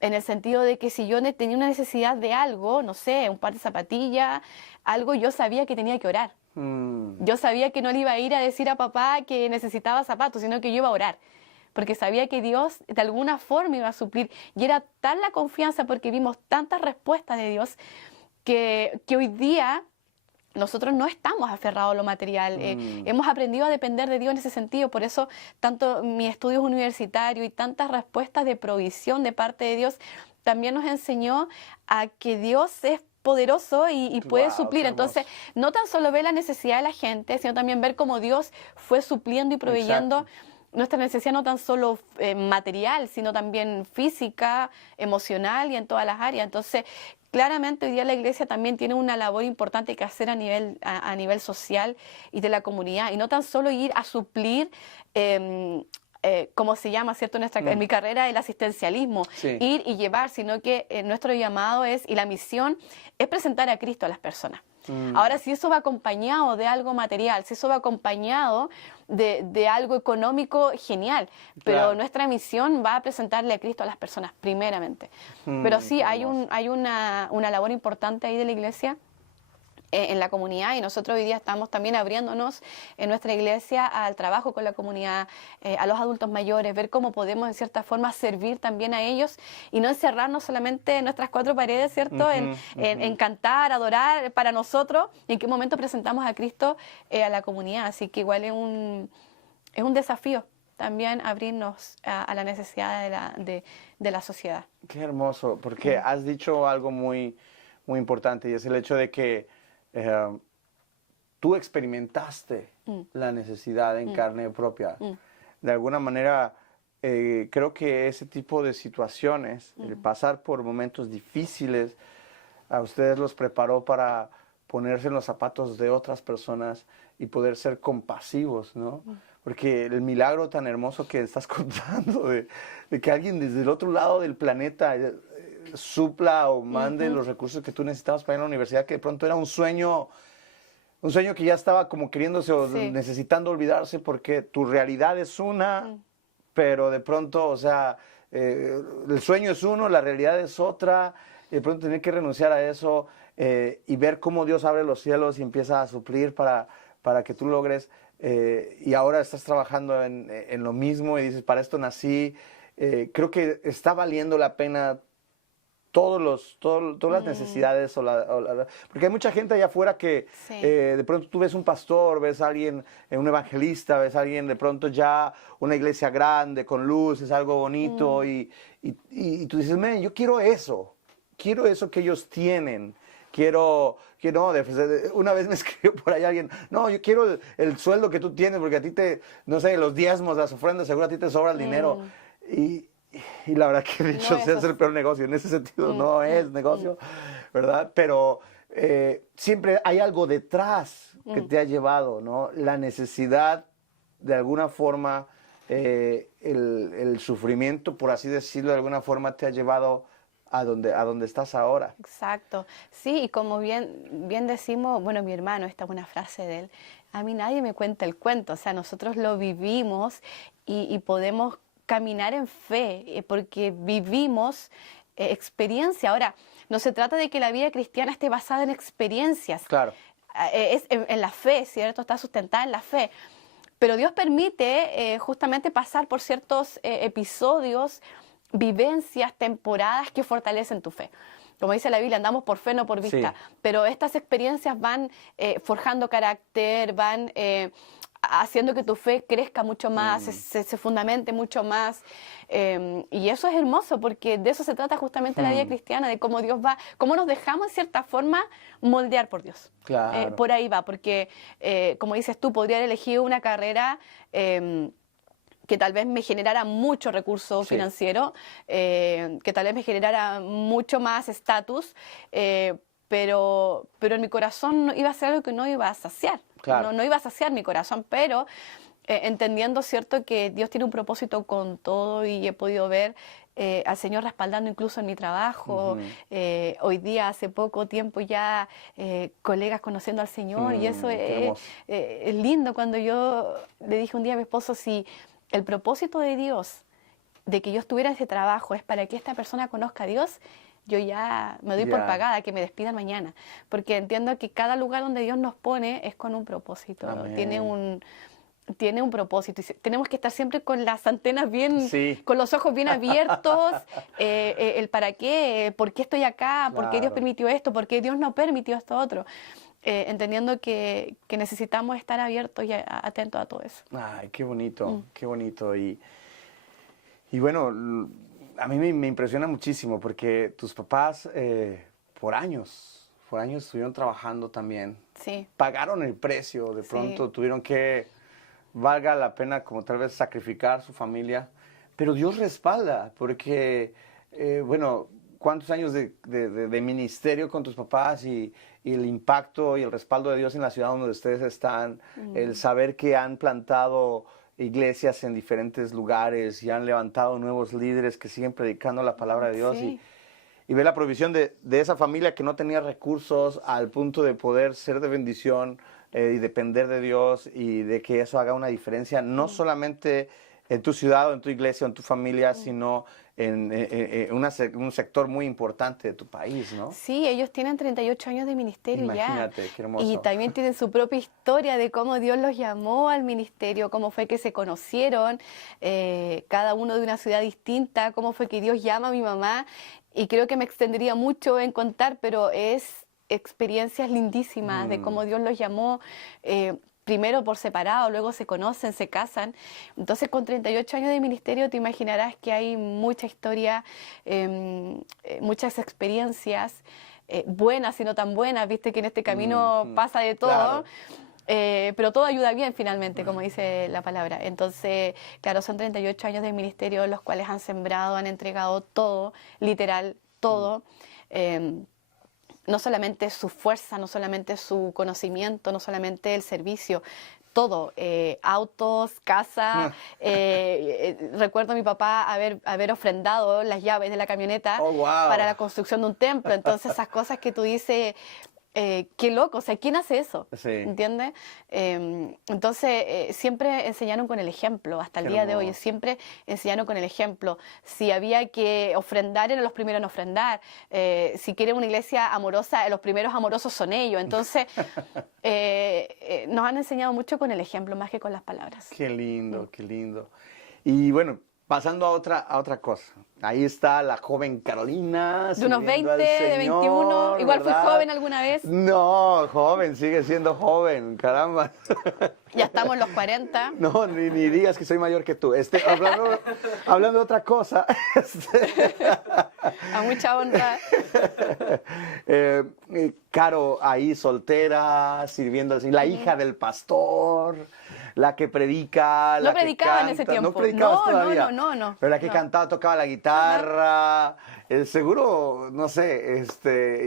En el sentido de que si yo tenía una necesidad de algo, no sé, un par de zapatillas, algo, yo sabía que tenía que orar. Yo sabía que no le iba a ir a decir a papá que necesitaba zapatos, sino que yo iba a orar. Porque sabía que Dios de alguna forma iba a suplir. Y era tal la confianza porque vimos tantas respuestas de Dios que hoy día nosotros no estamos aferrados a lo material. Hemos aprendido a depender de Dios en ese sentido. Por eso, tanto mis estudios universitarios y tantas respuestas de provisión de parte de Dios también nos enseñó a que Dios es poderoso y puede suplir. Entonces, no tan solo ver la necesidad de la gente, sino también ver cómo Dios fue supliendo y proveyendo nuestra necesidad no tan solo material, sino también física, emocional y en todas las áreas. Entonces, claramente hoy día la iglesia también tiene una labor importante que hacer a nivel social y de la comunidad, y no tan solo ir a suplir, como se llama, ¿cierto? En mi carrera, el asistencialismo, ir y llevar, sino que nuestro llamado y la misión es presentar a Cristo a las personas. Ahora, si eso va acompañado de algo material, si eso va acompañado de algo económico, genial. Pero nuestra misión va a presentarle a Cristo a las personas, primeramente. Pero sí, hay una labor importante ahí de la iglesia en la comunidad, y nosotros hoy día estamos también abriéndonos en nuestra iglesia al trabajo con la comunidad, a los adultos mayores, ver cómo podemos en cierta forma servir también a ellos y no encerrarnos solamente en nuestras cuatro paredes, ¿cierto? En cantar, adorar para nosotros, y en qué momento presentamos a Cristo a la comunidad. Así que igual es un desafío también abrirnos a la necesidad de la sociedad. Qué hermoso, porque has dicho algo muy importante, y es el hecho de que tú experimentaste la necesidad en carne propia. De alguna manera, creo que ese tipo de situaciones, el pasar por momentos difíciles, a ustedes los preparó para ponerse en los zapatos de otras personas y poder ser compasivos, ¿no? Porque el milagro tan hermoso que estás contando de que alguien desde el otro lado del planeta supla o mande los recursos que tú necesitabas para ir a la universidad, que de pronto era un sueño que ya estaba como queriéndose o necesitando olvidarse, porque tu realidad es una, pero de pronto, o sea, el sueño es uno, la realidad es otra, y de pronto tener que renunciar a eso y ver cómo Dios abre los cielos y empieza a suplir para que tú logres, y ahora estás trabajando en lo mismo y dices, para esto nací. Creo que está valiendo la pena todas las necesidades, porque hay mucha gente allá afuera que de pronto tú ves un pastor, ves a alguien, un evangelista, ves a alguien de pronto ya una iglesia grande, con luces, algo bonito, y tú dices, man, yo quiero eso que ellos tienen. Una vez me escribió por ahí alguien, no, yo quiero el sueldo que tú tienes, porque a ti no sé, los diezmos, las ofrendas, seguro a ti te sobra el dinero. Y la verdad que dicho sea es el peor negocio, en ese sentido no es negocio, ¿verdad? Pero siempre hay algo detrás que te ha llevado, ¿no? La necesidad, de alguna forma, el sufrimiento, por así decirlo, de alguna forma te ha llevado a donde estás ahora. Exacto. Sí, y como bien decimos, bueno, mi hermano, esta es una frase de él, a mí nadie me cuenta el cuento, o sea, nosotros lo vivimos y podemos caminar en fe, porque vivimos experiencia. Ahora, no se trata de que la vida cristiana esté basada en experiencias. Claro. Es en la fe, ¿cierto? Está sustentada en la fe. Pero Dios permite justamente pasar por ciertos episodios, vivencias, temporadas que fortalecen tu fe. Como dice la Biblia, andamos por fe, no por vista. Sí. Pero estas experiencias van forjando carácter, van haciendo que tu fe crezca mucho más, se fundamente mucho más. Y eso es hermoso, porque de eso se trata justamente la vida cristiana, de cómo Dios va, cómo nos dejamos en cierta forma moldear por Dios. Claro. Por ahí va, porque como dices tú, podría haber elegido una carrera que tal vez me generara mucho recurso Sí. financiero, que tal vez me generara mucho más estatus, pero en mi corazón iba a ser algo que no iba a saciar. Claro. No iba a saciar mi corazón, pero entendiendo, ¿cierto?, que Dios tiene un propósito con todo, y he podido ver al Señor respaldando incluso en mi trabajo. Hoy día, hace poco tiempo ya, colegas conociendo al Señor, y eso Qué hermoso. es lindo. Cuando yo le dije un día a mi esposo, si el propósito de Dios de que yo estuviera en ese trabajo es para que esta persona conozca a Dios, yo ya me doy por Ya. pagada, que me despidan mañana, porque entiendo que cada lugar donde Dios nos pone es con un propósito. Amén. Tiene un propósito, y tenemos que estar siempre con las antenas bien, Sí. con los ojos bien abiertos, el para qué, por qué estoy acá, por qué Dios Claro. permitió esto, por qué Dios no permitió esto otro, entendiendo que necesitamos estar abiertos y atentos a todo eso. Ay, qué bonito, qué bonito. Y bueno, a mí me impresiona muchísimo porque tus papás por años estuvieron trabajando también. Sí. Pagaron el precio, de Sí. pronto tuvieron que, valga la pena como tal vez sacrificar su familia, pero Dios respalda porque, bueno, cuántos años de ministerio con tus papás y el impacto y el respaldo de Dios en la ciudad donde ustedes están, el saber que han plantado iglesias en diferentes lugares y han levantado nuevos líderes que siguen predicando la palabra de Dios, Sí. y ver la provisión de esa familia que no tenía recursos al punto de poder ser de bendición y depender de Dios, y de que eso haga una diferencia, no solamente en tu ciudad o en tu iglesia o en tu familia, sino en un sector muy importante de tu país, ¿no? Sí, ellos tienen 38 años de ministerio ya. Imagínate, qué hermoso. Y también tienen su propia historia de cómo Dios los llamó al ministerio, cómo fue que se conocieron, cada uno de una ciudad distinta, cómo fue que Dios llama a mi mamá. Y creo que me extendería mucho en contar, pero es experiencias lindísimas de cómo Dios los llamó, primero por separado, luego se conocen, se casan. Entonces, con 38 años de ministerio, te imaginarás que hay mucha historia, muchas experiencias, buenas y no tan buenas. Viste que en este camino pasa de todo. Claro. Pero todo ayuda bien finalmente, como dice la palabra. Entonces, claro, son 38 años de ministerio, los cuales han sembrado, han entregado todo, literal, todo. No solamente su fuerza, no solamente su conocimiento, no solamente el servicio, todo, autos, casa. Recuerdo a mi papá haber ofrendado las llaves de la camioneta Oh, wow. para la construcción de un templo. Entonces, esas cosas que tú dices, qué loco, o sea, ¿quién hace eso? Sí. ¿Entiendes? Entonces, siempre enseñaron con el ejemplo, hasta el Qué día de hoy, hermoso. siempre enseñaron con el ejemplo. Si había que ofrendar, eran los primeros en ofrendar. Si quieren una iglesia amorosa, los primeros amorosos son ellos. Entonces, nos han enseñado mucho con el ejemplo, más que con las palabras. Qué lindo, qué lindo. Y bueno, pasando a otra cosa. Ahí está la joven Carolina. De unos sirviendo 20, al de Señor, 21, igual fui ¿verdad? joven alguna vez. No, joven, sigue siendo joven, caramba. Ya estamos en los 40. No, ni digas que soy mayor que tú. Hablando de otra cosa. A mucha honra. Caro ahí soltera, sirviendo así, la hija del pastor. la que predica, No la que predicaba en canta. ese tiempo. No predicabas No, todavía. no. Pero la que No. cantaba, tocaba la guitarra. Seguro, no sé,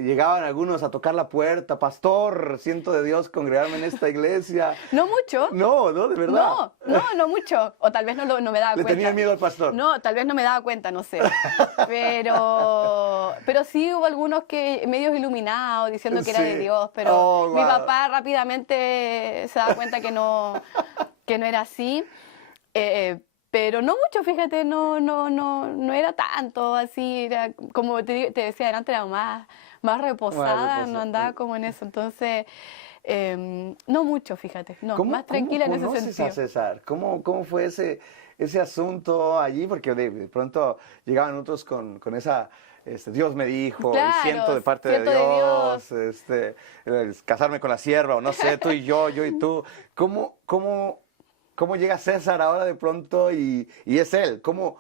llegaban algunos a tocar la puerta. Pastor, siento de Dios congregarme en esta iglesia. No mucho. No, de verdad. No mucho. O tal vez no me daba Le cuenta. tenía miedo al pastor. No, tal vez no me daba cuenta, no sé. Pero sí hubo algunos que medios iluminados diciendo que era de Sí. Dios, pero Oh, mi wow. papá rápidamente se daba cuenta que no era así. Pero no mucho, fíjate, no era tanto así, era como te decía antes, era más reposada, no andaba como en eso, entonces no mucho, fíjate, no, más tranquila en ese conoces sentido. a César? ¿Cómo fue ese asunto allí? Porque de pronto llegaban otros con esa... Dios me dijo, Claro, y siento de parte siento de de Dios, casarme con la sierva, o no sé, tú y yo y tú. ¿Cómo llega César ahora de pronto y es él? ¿Cómo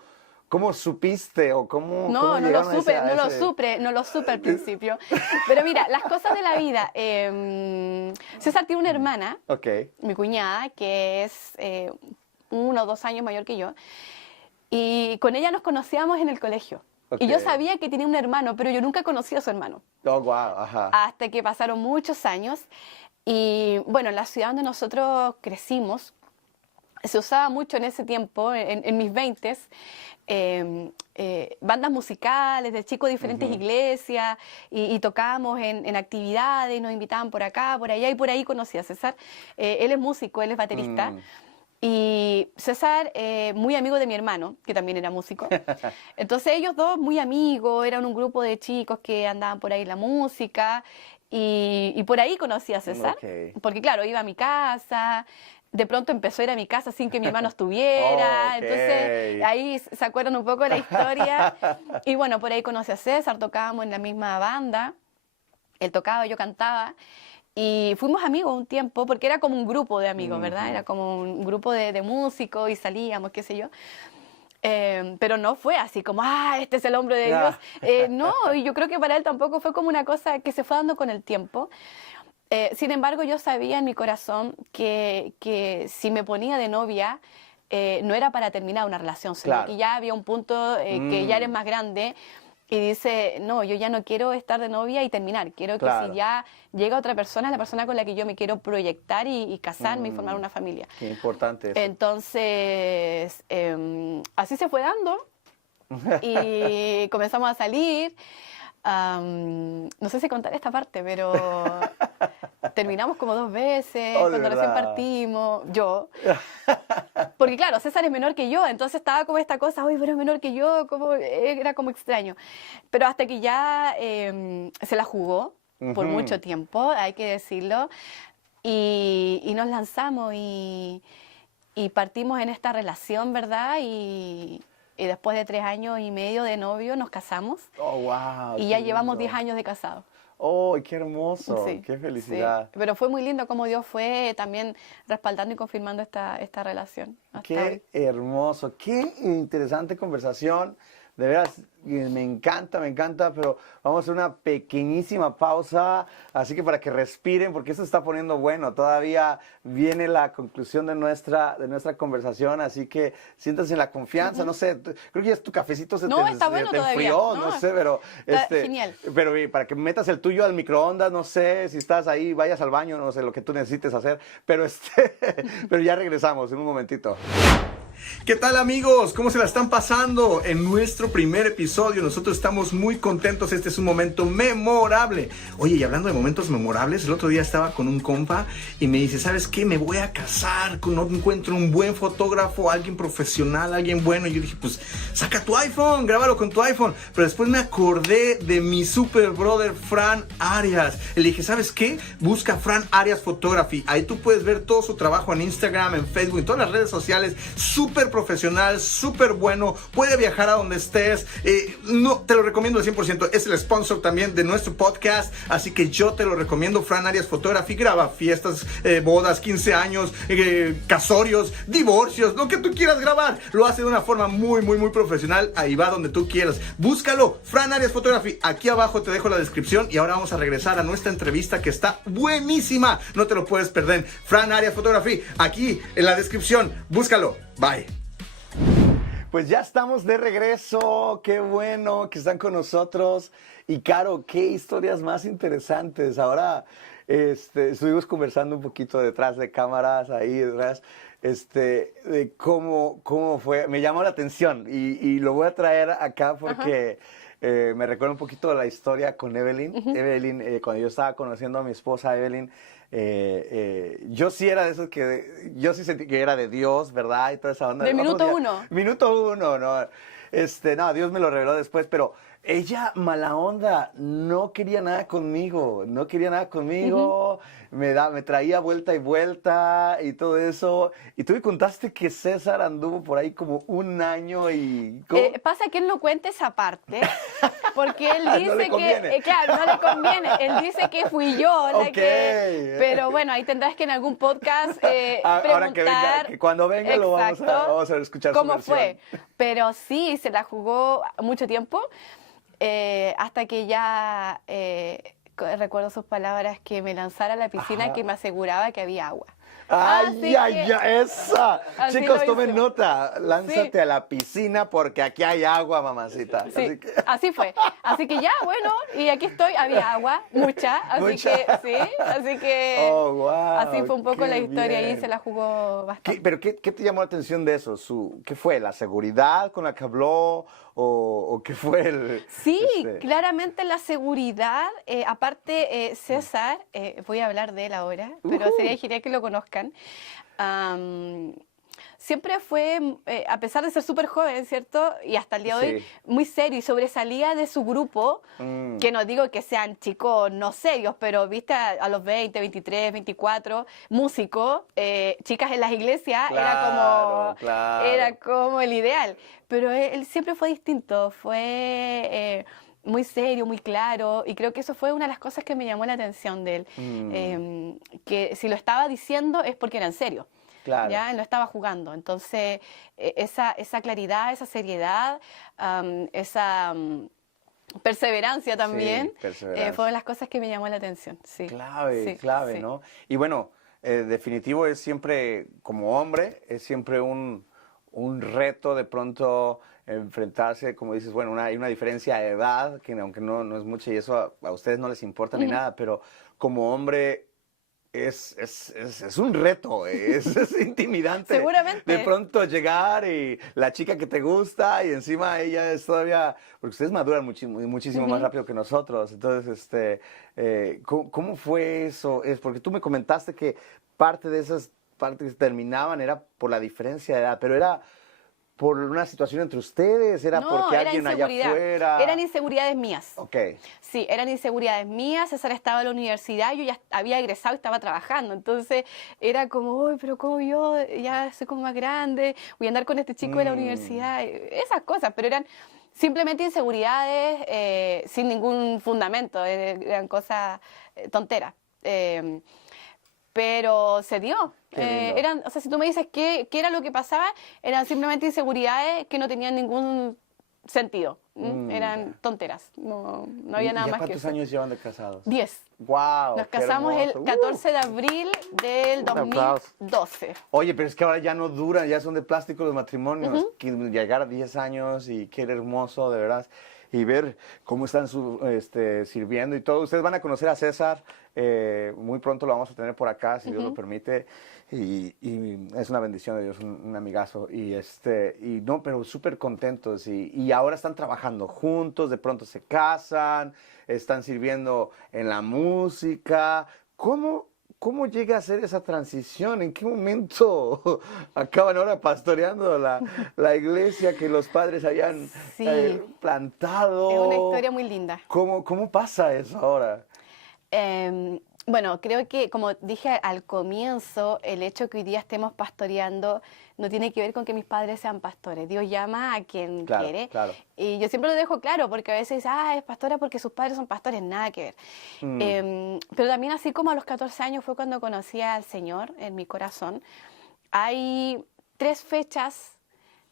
supiste o cómo No lo llegaron a supe, ese- no lo supe al principio. Pero mira, las cosas de la vida. César tiene una hermana, Ok, mi cuñada, que es 1 o 2 años mayor que yo, y con ella nos conocíamos en el colegio. Ok. Y yo sabía que tenía un hermano, pero yo nunca conocí a su hermano. oh, wow, ajá. Hasta que pasaron muchos años. Y bueno, en la ciudad donde nosotros crecimos, se usaba mucho en ese tiempo, en mis 20s, bandas musicales de chicos de diferentes iglesias y tocábamos en actividades, nos invitaban por acá, por allá, y por ahí conocí a César. Él es músico, él es baterista. Y César, muy amigo de mi hermano, que también era músico. Entonces ellos dos, muy amigos, eran un grupo de chicos que andaban por ahí en la música. Y por ahí conocí a César. Ok. Porque claro, iba a mi casa. De pronto empezó a ir a mi casa sin que mi hermano estuviera. Ok. Entonces ahí se acuerdan un poco de la historia. Y bueno, por ahí conocí a César, tocábamos en la misma banda. Él tocaba, yo cantaba. Y fuimos amigos un tiempo, porque era como un grupo de amigos, ¿verdad? Era como un grupo de músicos y salíamos, qué sé yo. Pero no fue así como, este es el hombre de Ya. Dios. No, y yo creo que para él tampoco fue como una cosa que se fue dando con el tiempo. Sin embargo, yo sabía en mi corazón que si me ponía de novia, no era para terminar una relación, sino Claro. que ya había un punto que ya eres más grande y dice, no, yo ya no quiero estar de novia y terminar, quiero que Claro. si ya llega otra persona, la persona con la que yo me quiero proyectar y casarme y formar una familia. Qué importante eso. Entonces, así se fue dando y comenzamos a salir. No sé si contar esta parte, pero terminamos como 2 veces, Oh, ¿de cuando recién verdad? partimos, yo. Porque claro, César es menor que yo, entonces estaba como esta cosa, uy, pero es menor que yo, como, era como extraño. Pero hasta que ya se la jugó por Ujú. mucho tiempo, hay que decirlo, y nos lanzamos y partimos en esta relación, ¿verdad? Y después de 3 años y medio de novio nos casamos Oh, wow. y ya qué llevamos lindo. 10 años de casado. Oh, qué hermoso. Sí, Qué felicidad. sí. Pero fue muy lindo como Dios fue también respaldando y confirmando esta relación. hasta Qué hoy. hermoso, qué interesante conversación. De veras, me encanta, pero vamos a hacer una pequeñísima pausa, así que para que respiren, porque esto se está poniendo bueno. Todavía viene la conclusión de nuestra conversación, así que siéntanse en la confianza. No sé, creo que ya tu cafecito se No, te, está se bueno te todavía. enfrió, No, no sé, pero está genial. Pero para que metas el tuyo al microondas, no sé si estás ahí, vayas al baño, no sé lo que tú necesites hacer, pero pero ya regresamos en un momentito. ¿Qué tal, amigos? ¿Cómo se la están pasando? En nuestro primer episodio nosotros estamos muy contentos, este es un momento memorable. Oye, y hablando de momentos memorables, el otro día estaba con un compa y me dice, ¿sabes qué? Me voy a casar, no encuentro un buen fotógrafo, alguien profesional, alguien bueno. Y yo dije, pues saca tu iPhone, grábalo con tu iPhone. Pero después me acordé de mi super brother Fran Arias. Le dije, ¿sabes qué? Busca Fran Arias Photography. Ahí tú puedes ver todo su trabajo en Instagram, en Facebook, en todas las redes sociales. Súper súper profesional, súper bueno, puede viajar a donde estés. No, te lo recomiendo al 100%. Es el sponsor también de nuestro podcast, así que yo te lo recomiendo. Fran Arias Photography graba fiestas, bodas, 15 años, casorios, divorcios, lo que tú quieras grabar. Lo hace de una forma muy, muy, muy profesional. Ahí va donde tú quieras. Búscalo, Fran Arias Photography. Aquí abajo te dejo la descripción y ahora vamos a regresar a nuestra entrevista que está buenísima. No te lo puedes perder. Fran Arias Photography, aquí en la descripción. Búscalo. Bye. Pues ya estamos de regreso. Qué bueno que están con nosotros. Y Caro, qué historias más interesantes. Ahora estuvimos conversando un poquito detrás de cámaras, ahí detrás, de cómo fue. Me llamó la atención y lo voy a traer acá porque me recuerda un poquito de la historia con Evelyn. Evelyn, cuando yo estaba conociendo a mi esposa Evelyn, yo sí era de esos yo sí sentí que era de Dios, ¿verdad? Y toda esa onda. De minuto uno. Minuto uno, ¿no? No, Dios me lo reveló después, pero ella, mala onda, no quería nada conmigo, me traía vuelta y vuelta y todo eso. Y tú me contaste que César anduvo por ahí como un año y... Pasa que él no cuenta esa parte, porque él dice No le conviene. que, claro, no le conviene, él dice que fui yo la Ok. pero bueno, ahí tendrás que en algún podcast Ahora que venga, preguntar, que cuando venga lo vamos a escuchar su cómo versión. fue, pero sí, se la jugó mucho tiempo, hasta que ya recuerdo sus palabras, que me lanzara a la piscina, Ajá. que me aseguraba que había agua. ¡Ay, ay, ay! ¡Esa! Así Chicos, lo tomen hizo. nota. Lánzate Sí. a la piscina porque aquí hay agua, mamacita. Sí, Así que... así fue. Así que ya, bueno, y aquí estoy, había agua, mucha, así Mucha. que sí, así que Oh, wow, así fue un poco qué la historia bien. y se la jugó bastante. ¿Pero qué te llamó la atención de eso? ¿Qué fue? ¿La seguridad con la que habló? ¿O qué fue el...? Sí, claramente la seguridad, aparte César, voy a hablar de él ahora, pero sería genial que lo conozcan. Siempre fue, a pesar de ser súper joven, ¿cierto? Y hasta el día de hoy, Sí. muy serio y sobresalía de su grupo, que no digo que sean chicos no serios, pero viste a los 20, 23, 24, músicos, chicas en las iglesias, Claro. era como el ideal. Pero él siempre fue distinto, fue muy serio, muy claro, y creo que eso fue una de las cosas que me llamó la atención de él, que si lo estaba diciendo es porque era en serio. Claro. Ya, él no estaba jugando. Entonces, esa claridad, esa seriedad, esa perseverancia también, perseverancia. fueron las cosas que me llamó la atención. Sí. Clave, Sí. ¿no? Y bueno, definitivo es siempre, como hombre, es siempre un reto de pronto enfrentarse, como dices, bueno, hay una diferencia de edad, que aunque no es mucha y eso a ustedes no les importa ni nada, pero como hombre es un reto, es intimidante. Seguramente. De pronto llegar y la chica que te gusta y encima ella es todavía, porque ustedes maduran muchísimo más rápido que nosotros. Entonces, ¿cómo fue eso? Es porque tú me comentaste que parte de esas partes que terminaban era por la diferencia de edad, pero era por una situación entre ustedes, era No, porque era alguien allá inseguridad. afuera. Eran inseguridades mías. Ok. Sí, eran inseguridades mías. César estaba en la universidad, yo ya había egresado y estaba trabajando. Entonces era como, uy, pero como yo ya soy como más grande, voy a andar con este chico de la universidad. Esas cosas, pero eran simplemente inseguridades sin ningún fundamento, eran cosas tonteras. Pero se dio. Qué lindo. O sea, si tú me dices qué era lo que pasaba, eran simplemente inseguridades que no tenían ningún sentido. Eran tonteras. No había nada ¿Y más que cuántos eso. años llevan de casados? 10. ¡Wow! Nos qué casamos hermoso. el 14 de abril del Un aplauso. 2012. Oye, pero es que ahora ya no duran, ya son de plástico los matrimonios. Que llegar a 10 años y qué hermoso, de verdad. Y ver cómo están sirviendo y todo. Ustedes van a conocer a César, muy pronto lo vamos a tener por acá, si Dios lo permite. Y es una bendición de Dios, un amigazo. Y no, pero súper contentos. Y ahora están trabajando juntos, de pronto se casan, están sirviendo en la música. ¿Cómo llega a ser esa transición? ¿En qué momento acaban ahora pastoreando la iglesia que los padres habían Sí. plantado? Es una historia muy linda. ¿Cómo pasa eso ahora? Bueno, creo que, como dije al comienzo, el hecho que hoy día estemos pastoreando no tiene que ver con que mis padres sean pastores. Dios llama a quien Claro, quiere. claro. Y yo siempre lo dejo claro, porque a veces dicen, es pastora porque sus padres son pastores, nada que ver. Pero también, así como a los 14 años fue cuando conocí al Señor en mi corazón, hay 3 fechas,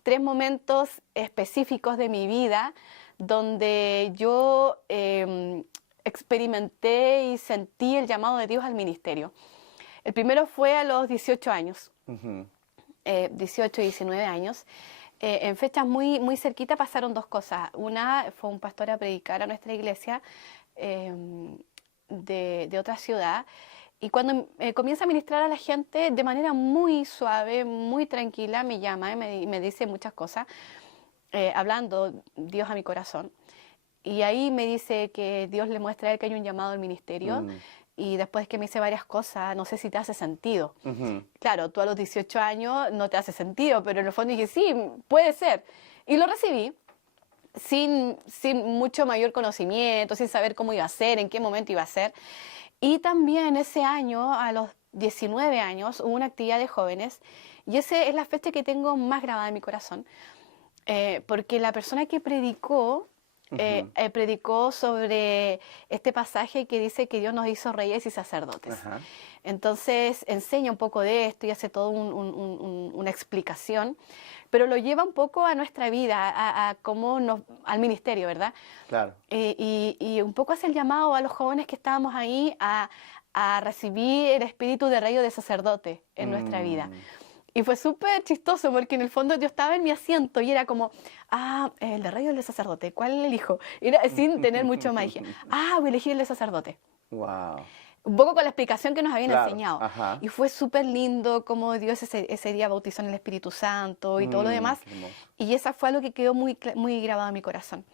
3 momentos específicos de mi vida donde yo experimenté y sentí el llamado de Dios al ministerio. El primero fue a los 18 años, 18 y 19 años. En fechas muy, muy cerquita pasaron 2 cosas. Una fue un pastor a predicar a nuestra iglesia de otra ciudad. Y cuando comienza a ministrar a la gente de manera muy suave, muy tranquila, me llama y me dice muchas cosas, hablando Dios a mi corazón. Y ahí me dice que Dios le muestra a él que hay un llamado al ministerio. Y después que me dice varias cosas, no sé si te hace sentido. Claro, tú a los 18 años no te hace sentido, pero en el fondo dije, sí, puede ser. Y lo recibí sin mucho mayor conocimiento, sin saber cómo iba a ser, en qué momento iba a ser. Y también ese año, a los 19 años, hubo una actividad de jóvenes. Y esa es la fecha que tengo más grabada en mi corazón. Porque la persona que predicó predicó sobre este pasaje que dice que Dios nos hizo reyes y sacerdotes. Entonces enseña un poco de esto y hace todo una explicación, pero lo lleva un poco a nuestra vida, a cómo al ministerio, ¿verdad? Claro. Y un poco hace el llamado a los jóvenes que estábamos ahí a recibir el espíritu de rey o de sacerdote en nuestra vida. Y fue súper chistoso porque en el fondo yo estaba en mi asiento y era como, el de rey o el de sacerdote, ¿cuál elijo? Era sin tener mucho más. Dije, voy a elegir el de sacerdote. Wow. Un poco con la explicación que nos habían enseñado. Ajá. Y fue súper lindo como Dios ese día bautizó en el Espíritu Santo y todo lo demás. Y esa fue algo que quedó muy, muy grabado en mi corazón.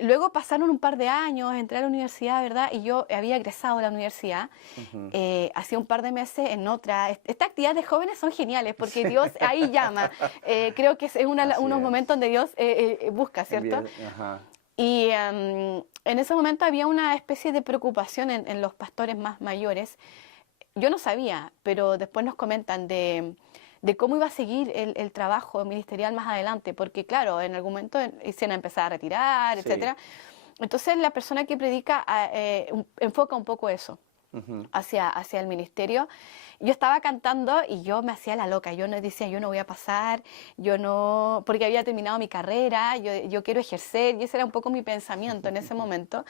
Luego pasaron un par de años, entré a la universidad, ¿verdad? Y yo había egresado de la universidad. Hacía un par de meses en otra. Estas actividades de jóvenes son geniales porque Dios ahí llama. Creo que es unos momentos donde Dios busca, ¿cierto? Y en ese momento había una especie de preocupación en los pastores más mayores. Yo no sabía, pero después nos comentan de cómo iba a seguir el trabajo ministerial más adelante, porque claro, en algún momento se han empezado a retirar, etcétera. Entonces la persona que predica enfoca un poco eso hacia el ministerio. Yo estaba cantando y yo me hacía la loca, yo no decía, yo no voy a pasar, yo no, porque había terminado mi carrera, yo quiero ejercer, y ese era un poco mi pensamiento en ese momento.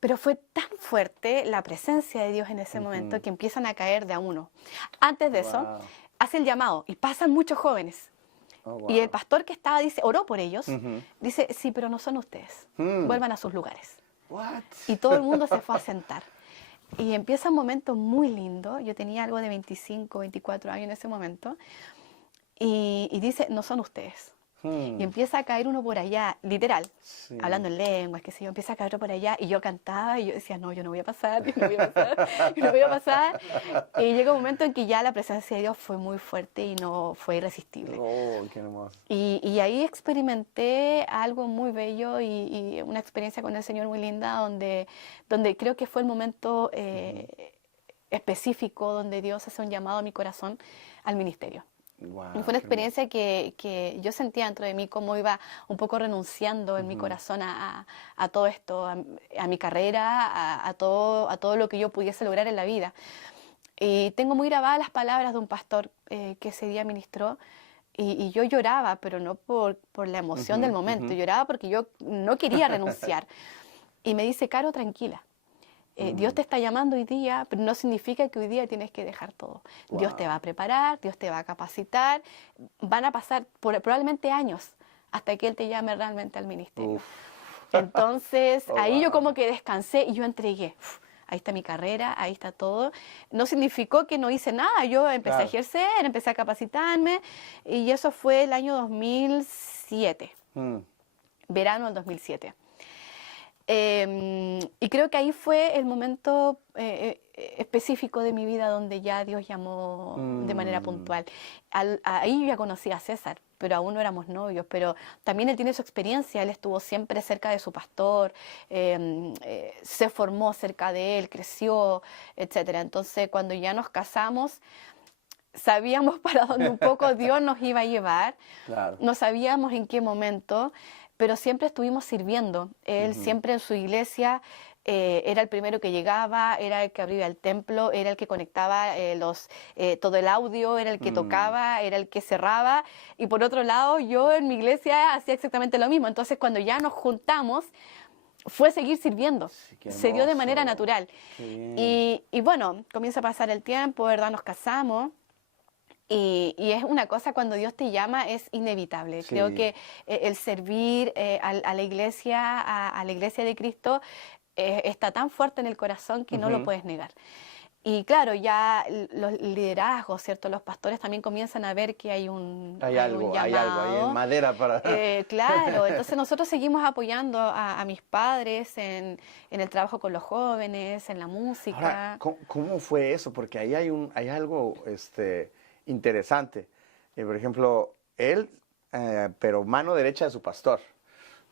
Pero fue tan fuerte la presencia de Dios en ese momento que empiezan a caer de a uno. Antes de eso, hace el llamado y pasan muchos jóvenes. Y el pastor que estaba, dice, oró por ellos, dice, sí, pero no son ustedes, vuelvan a sus lugares. Y todo el mundo se fue a sentar. Y empieza un momento muy lindo, yo tenía algo de 25, 24 años en ese momento, y dice, no son ustedes. Y empieza a caer uno por allá, literal, hablando en lenguas, qué sé yo, empieza a caer otro por allá, y yo cantaba, y yo decía, no, yo no voy a pasar, yo no voy a pasar, yo no voy a pasar. Y llega un momento en que ya la presencia de Dios fue muy fuerte y no fue irresistible. Oh, qué hermoso. Y ahí experimenté algo muy bello y una experiencia con el Señor muy linda, donde creo que fue el momento específico donde Dios hace un llamado a mi corazón al ministerio. Wow, y fue una experiencia que yo sentía dentro de mí cómo iba un poco renunciando en mi corazón a todo esto, a mi carrera, a todo lo que yo pudiese lograr en la vida. Y tengo muy grabadas las palabras de un pastor que ese día ministró, y yo lloraba, pero no por la emoción del momento, lloraba porque yo no quería renunciar. Y me dice, Caro, tranquila. Dios te está llamando hoy día, pero no significa que hoy día tienes que dejar todo. Wow. Dios te va a preparar, Dios te va a capacitar. Van a pasar probablemente años hasta que Él te llame realmente al ministerio. Entonces, ahí yo como que descansé y yo entregué. Ahí está mi carrera, ahí está todo. No significó que no hice nada. Yo empecé a ejercer, empecé a capacitarme, y eso fue el año 2007, verano del 2007. Y creo que ahí fue el momento específico de mi vida donde ya Dios llamó de manera puntual. Ahí yo ya conocí a César, pero aún no éramos novios, pero también él tiene su experiencia, él estuvo siempre cerca de su pastor, se formó cerca de él, creció, etcétera. Entonces, cuando ya nos casamos, sabíamos para dónde un poco Dios nos iba a llevar, Claro. no sabíamos en qué momento, pero siempre estuvimos sirviendo. Él siempre en su iglesia era el primero que llegaba, era el que abría el templo, era el que conectaba todo el audio, era el que tocaba, era el que cerraba. Y por otro lado, yo en mi iglesia hacía exactamente lo mismo. Entonces, cuando ya nos juntamos, fue seguir sirviendo. Sí, qué Se dio de hermoso. manera natural. Qué bien. Y bueno, comienza a pasar el tiempo, ¿verdad? Nos casamos. Y es una cosa, cuando Dios te llama, es inevitable. Sí. Creo que el servir a la iglesia, a la iglesia de Cristo, está tan fuerte en el corazón que no lo puedes negar. Y claro, ya los liderazgos, ¿cierto? Los pastores también comienzan a ver que hay un Hay algo ahí llamado. en madera para... Claro, entonces nosotros seguimos apoyando a mis padres en el trabajo con los jóvenes, en la música. Ahora, ¿cómo fue eso? Porque ahí hay algo interesante. Por ejemplo, él, pero mano derecha de su pastor.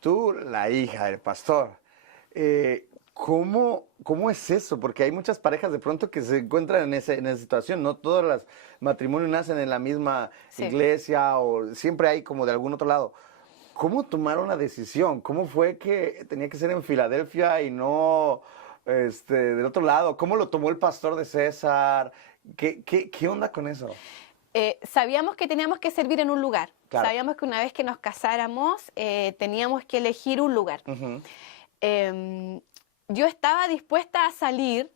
Tú, la hija del pastor. ¿Cómo es eso? Porque hay muchas parejas de pronto que se encuentran en esa situación. No todos los matrimonios nacen en la misma iglesia o siempre hay como de algún otro lado. ¿Cómo tomaron la decisión? ¿Cómo fue que tenía que ser en Filadelfia y no del otro lado? ¿Cómo lo tomó el pastor de César? ¿Qué onda con eso? Sabíamos que teníamos que servir en un lugar. Claro. Sabíamos que una vez que nos casáramos, teníamos que elegir un lugar. Yo estaba dispuesta a salir,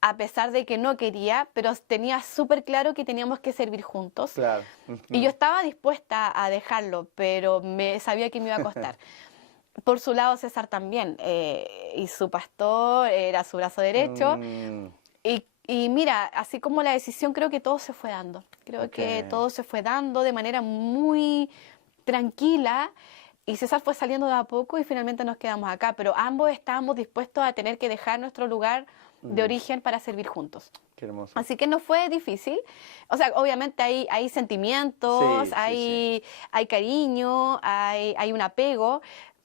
a pesar de que no quería, pero tenía súper claro que teníamos que servir juntos. Claro. Y yo estaba dispuesta a dejarlo, pero sabía que me iba a costar. Por su lado, César también. Y su pastor era su brazo derecho. Y mira, así como la decisión, creo que todo se fue dando. Creo que todo se fue dando de manera muy tranquila. Y César fue saliendo de a poco y finalmente nos quedamos acá. Pero ambos estábamos dispuestos a tener que dejar nuestro lugar de origen para servir juntos. Qué hermoso. Así que no fue difícil. O sea, obviamente hay sentimientos, Sí, hay cariño, hay un apego,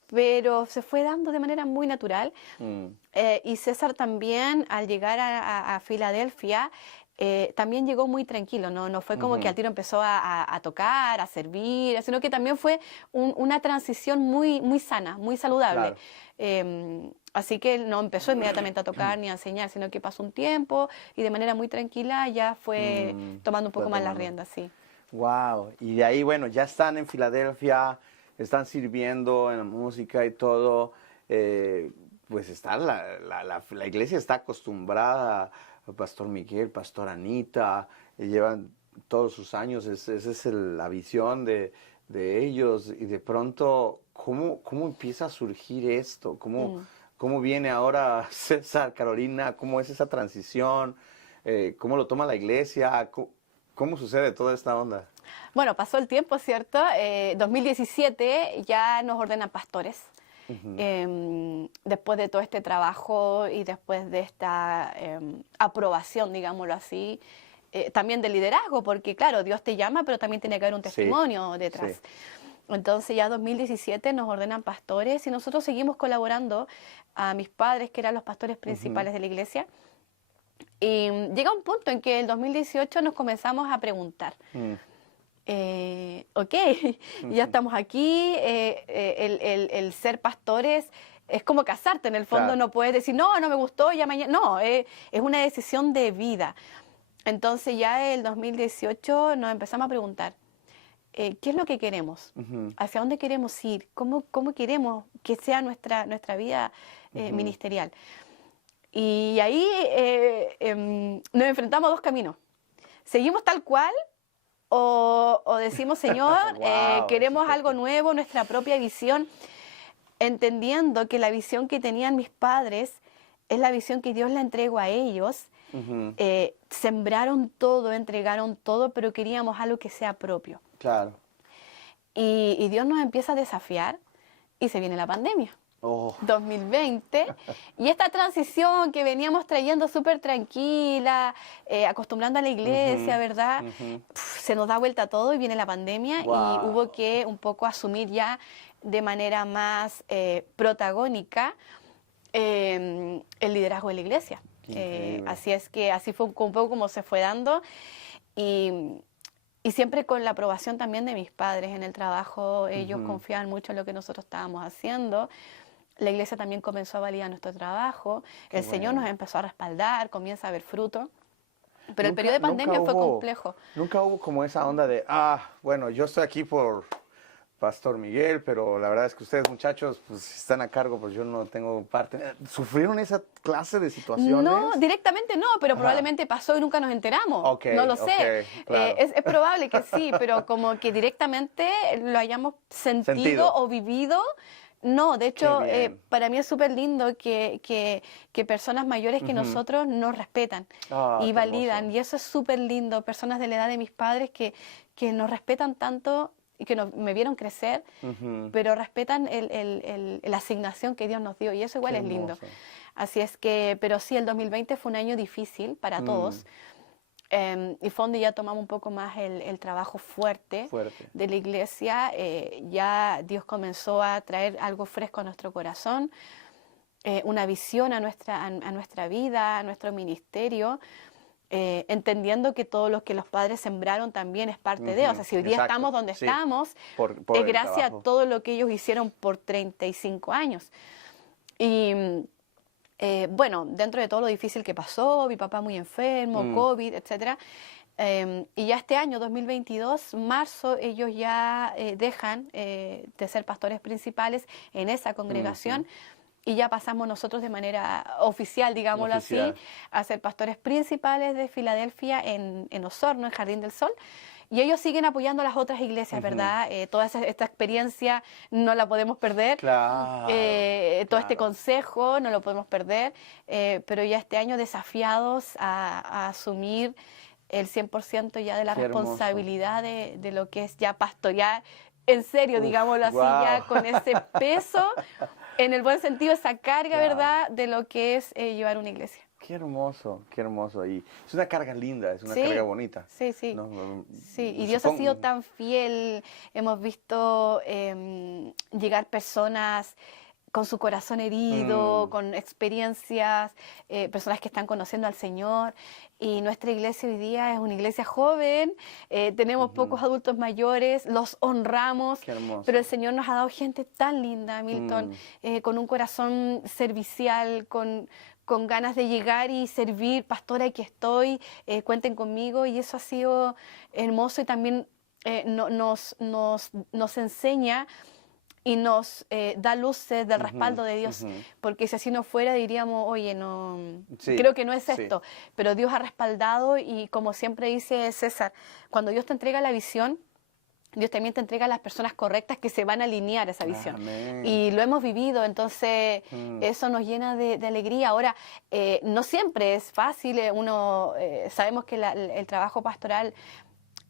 pero se fue dando de manera muy natural. Y César también, al llegar a Filadelfia, también llegó muy tranquilo, no fue como que al tiro empezó a tocar, a servir, sino que también fue una transición muy, muy sana, muy saludable. Claro. Así que él no empezó inmediatamente a tocar ni a enseñar, sino que pasó un tiempo y de manera muy tranquila ya fue tomando un poco más las riendas, sí. Wow. Y de ahí, bueno, ya están en Filadelfia, están sirviendo en la música y todo. Pues está la iglesia está acostumbrada al Pastor Miguel, Pastor Anita, llevan todos sus años, esa es la visión de ellos. Y de pronto, ¿cómo empieza a surgir esto? ¿Cómo viene ahora César, Carolina? ¿Cómo es esa transición? ¿Cómo lo toma la iglesia? ¿Cómo sucede toda esta onda? Bueno, pasó el tiempo, ¿cierto? 2017 ya nos ordenan pastores. Después de todo este trabajo y después de esta aprobación, digámoslo así, también del liderazgo, porque claro, Dios te llama, pero también tiene que haber un testimonio detrás. Entonces ya 2017 nos ordenan pastores y nosotros seguimos colaborando a mis padres, que eran los pastores principales de la iglesia. Y llega un punto en que el 2018 nos comenzamos a preguntar, ok, ya estamos aquí, el ser pastores es como casarte, en el fondo. Claro. No puedes decir, no me gustó, ya mañana, no, es una decisión de vida. Entonces ya el 2018 nos empezamos a preguntar, ¿qué es lo que queremos? ¿Hacia dónde queremos ir? ¿Cómo queremos que sea nuestra vida ministerial? Y ahí nos enfrentamos a dos caminos. ¿Seguimos tal cual o decimos, Señor, Wow, queremos eso algo nuevo, nuestra propia visión, entendiendo que la visión que tenían mis padres es la visión que Dios le entregó a ellos? Sembraron todo, entregaron todo, pero queríamos algo que sea propio. Claro. Y Dios nos empieza a desafiar y se viene la pandemia. Oh. 2020, y esta transición que veníamos trayendo súper tranquila, acostumbrando a la iglesia, ¿verdad? Se nos da vuelta todo y viene la pandemia y Wow. hubo que un poco asumir ya de manera más protagónica el liderazgo de la iglesia. Increíble. Así es que así fue un poco como se fue dando y siempre con la aprobación también de mis padres en el trabajo. Ellos confiaban mucho en lo que nosotros estábamos haciendo. La iglesia también comenzó a validar nuestro trabajo. El Señor nos empezó a respaldar, comienza a ver fruto. Pero el periodo de pandemia fue complejo. Nunca hubo como esa onda de, bueno, yo estoy aquí por Pastor Miguel, pero la verdad es que ustedes, muchachos, pues si están a cargo, pues yo no tengo parte. ¿Sufrieron esa clase de situaciones? No, directamente no, pero probablemente pasó y nunca nos enteramos. Ok, no lo sé. ok, claro. Es probable que sí, pero como que directamente lo hayamos sentido o vivido. No, de hecho, para mí es súper lindo que personas mayores que nosotros nos respetan y qué validan. hermoso. Y eso es súper lindo. Personas de la edad de mis padres que nos respetan tanto y que me vieron crecer, pero respetan la asignación que Dios nos dio. Y eso igual Qué es lindo. hermoso. Así es que, pero sí, el 2020 fue un año difícil para todos. Y fue donde ya tomamos un poco más el trabajo fuerte de la iglesia. Ya Dios comenzó a traer algo fresco a nuestro corazón, una visión a nuestra vida, a nuestro ministerio, entendiendo que todo lo que los padres sembraron también es parte de. O sea, si hoy día estamos donde estamos, por es el gracias trabajo. a todo lo que ellos hicieron por 35 años. Y bueno, dentro de todo lo difícil que pasó, mi papá muy enfermo, COVID, etcétera, y ya este año, 2022, marzo, ellos ya dejan de ser pastores principales en esa congregación y ya pasamos nosotros de manera oficial, digámoslo así, a ser pastores principales de Filadelfia en Osorno, en Jardín del Sol. Y ellos siguen apoyando a las otras iglesias, ¿verdad? Toda esta experiencia no la podemos perder. Claro, Todo este consejo no lo podemos perder. Pero ya este año desafiados a asumir el 100% ya de la Qué hermoso. responsabilidad de lo que es ya pastorear, en serio, digámoslo así, ya con ese peso, en el buen sentido, esa carga, ¿verdad?, de lo que es llevar una iglesia. Qué hermoso, qué hermoso. Y es una carga linda, es una carga bonita. Sí, sí. No, Sí, y Dios ha sido tan fiel. Hemos visto llegar personas con su corazón herido, con experiencias, personas que están conociendo al Señor. Y nuestra iglesia hoy día es una iglesia joven, tenemos pocos adultos mayores, los honramos, pero el Señor nos ha dado gente tan linda, Milton, con un corazón servicial, con ganas de llegar y servir. Pastora, aquí estoy, cuenten conmigo, y eso ha sido hermoso y también nos enseña y nos da luces del respaldo de Dios, porque si así no fuera diríamos, oye, no, creo que no es esto, pero Dios ha respaldado y como siempre dice César, cuando Dios te entrega la visión, Dios también te entrega a las personas correctas que se van a alinear a esa visión. Amén. Y lo hemos vivido, entonces eso nos llena de alegría. Ahora, no siempre es fácil, sabemos que el trabajo pastoral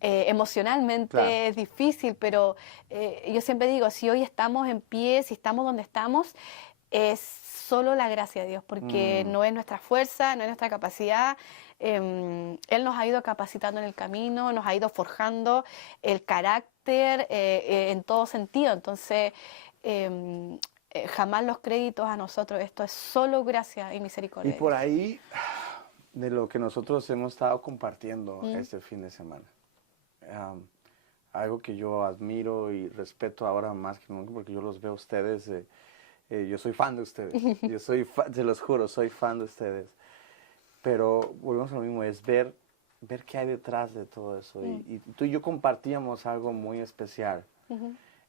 emocionalmente es difícil, pero yo siempre digo, si hoy estamos en pie, si estamos donde estamos, es solo la gracia de Dios, porque no es nuestra fuerza, no es nuestra capacidad. Él nos ha ido capacitando en el camino, nos ha ido forjando el carácter en todo sentido. Entonces, jamás los créditos a nosotros, esto es solo gracia y misericordia. Y por ahí, de lo que nosotros hemos estado compartiendo este fin de semana, algo que yo admiro y respeto ahora más que nunca, porque yo los veo a ustedes, yo soy fan de ustedes, se los juro, soy fan de ustedes, pero volvemos a lo mismo, es ver qué hay detrás de todo eso, y tú y yo compartíamos algo muy especial,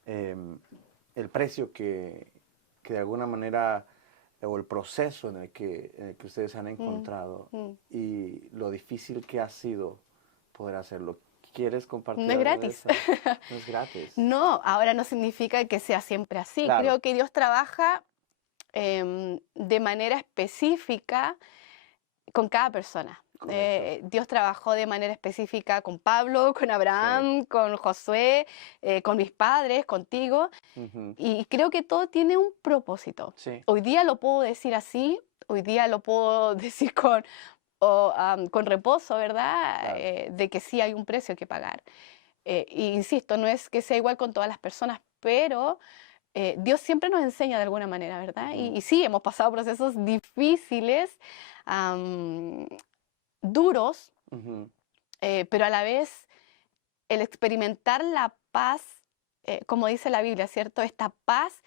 el precio que de alguna manera, o el proceso en el que ustedes se han encontrado, y lo difícil que ha sido poder hacerlo. ¿Quieres compartir? No es gratis. No es gratis. No, ahora no significa que sea siempre así. Claro. Creo que Dios trabaja de manera específica con cada persona. Correcto. Dios trabajó de manera específica con Pablo, con Abraham, con Josué, con mis padres, contigo. Ujú. Y creo que todo tiene un propósito. Sí. Hoy día lo puedo decir así, hoy día lo puedo decir con reposo, ¿verdad? Claro. De que sí hay un precio que pagar. Y insisto, no es que sea igual con todas las personas, pero Dios siempre nos enseña de alguna manera, ¿verdad? Ujú. Y sí, hemos pasado procesos difíciles, am, duros, Ujú. pero a la vez el experimentar la paz, como dice la Biblia, ¿cierto? Esta paz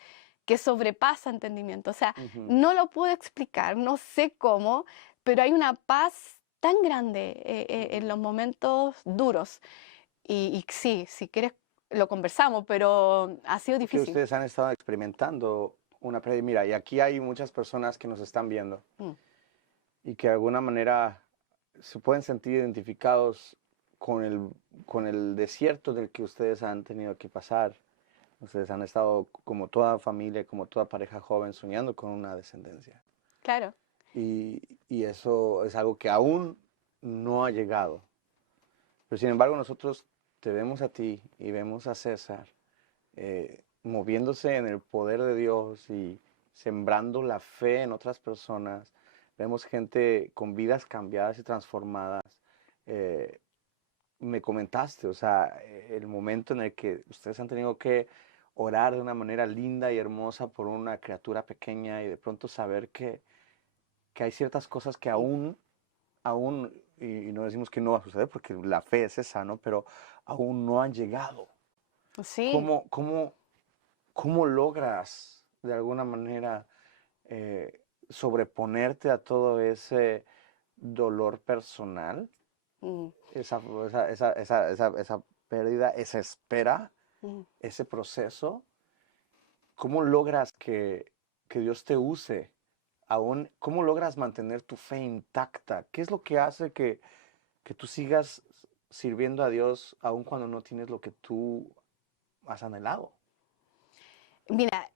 que sobrepasa entendimiento. O sea, Ujú. no lo puedo explicar, no sé cómo, pero hay una paz tan grande en los momentos duros. Y sí, si quieres, lo conversamos, pero ha sido Que difícil. ustedes han estado experimentando una pérdida. Mira, y aquí hay muchas personas que nos están viendo Mm, y que de alguna manera se pueden sentir identificados con el desierto del que ustedes han tenido que pasar. Ustedes han estado como toda familia, como toda pareja joven, soñando con una descendencia. claro. Y eso es algo que aún no ha llegado. Pero sin embargo, nosotros te vemos a ti y vemos a César moviéndose en el poder de Dios y sembrando la fe en otras personas. Vemos gente con vidas cambiadas y transformadas. Eh, Me comentaste, o sea, el momento en el que ustedes han tenido que orar de una manera linda y hermosa por una criatura pequeña y de pronto saber que hay ciertas cosas que aún, y no decimos que no va a suceder porque la fe es esa, ¿no? Pero aún no han llegado. Sí. ¿Cómo, cómo, cómo logras de alguna manera eh, sobreponerte a todo ese dolor personal, Mm, esa pérdida, esa espera, mm. ese proceso? ¿Cómo logras que Dios te use aún? ¿Cómo logras mantener tu fe intacta? ¿Qué es lo que hace que tú sigas sirviendo a Dios aun cuando no tienes lo que tú has anhelado? Mira,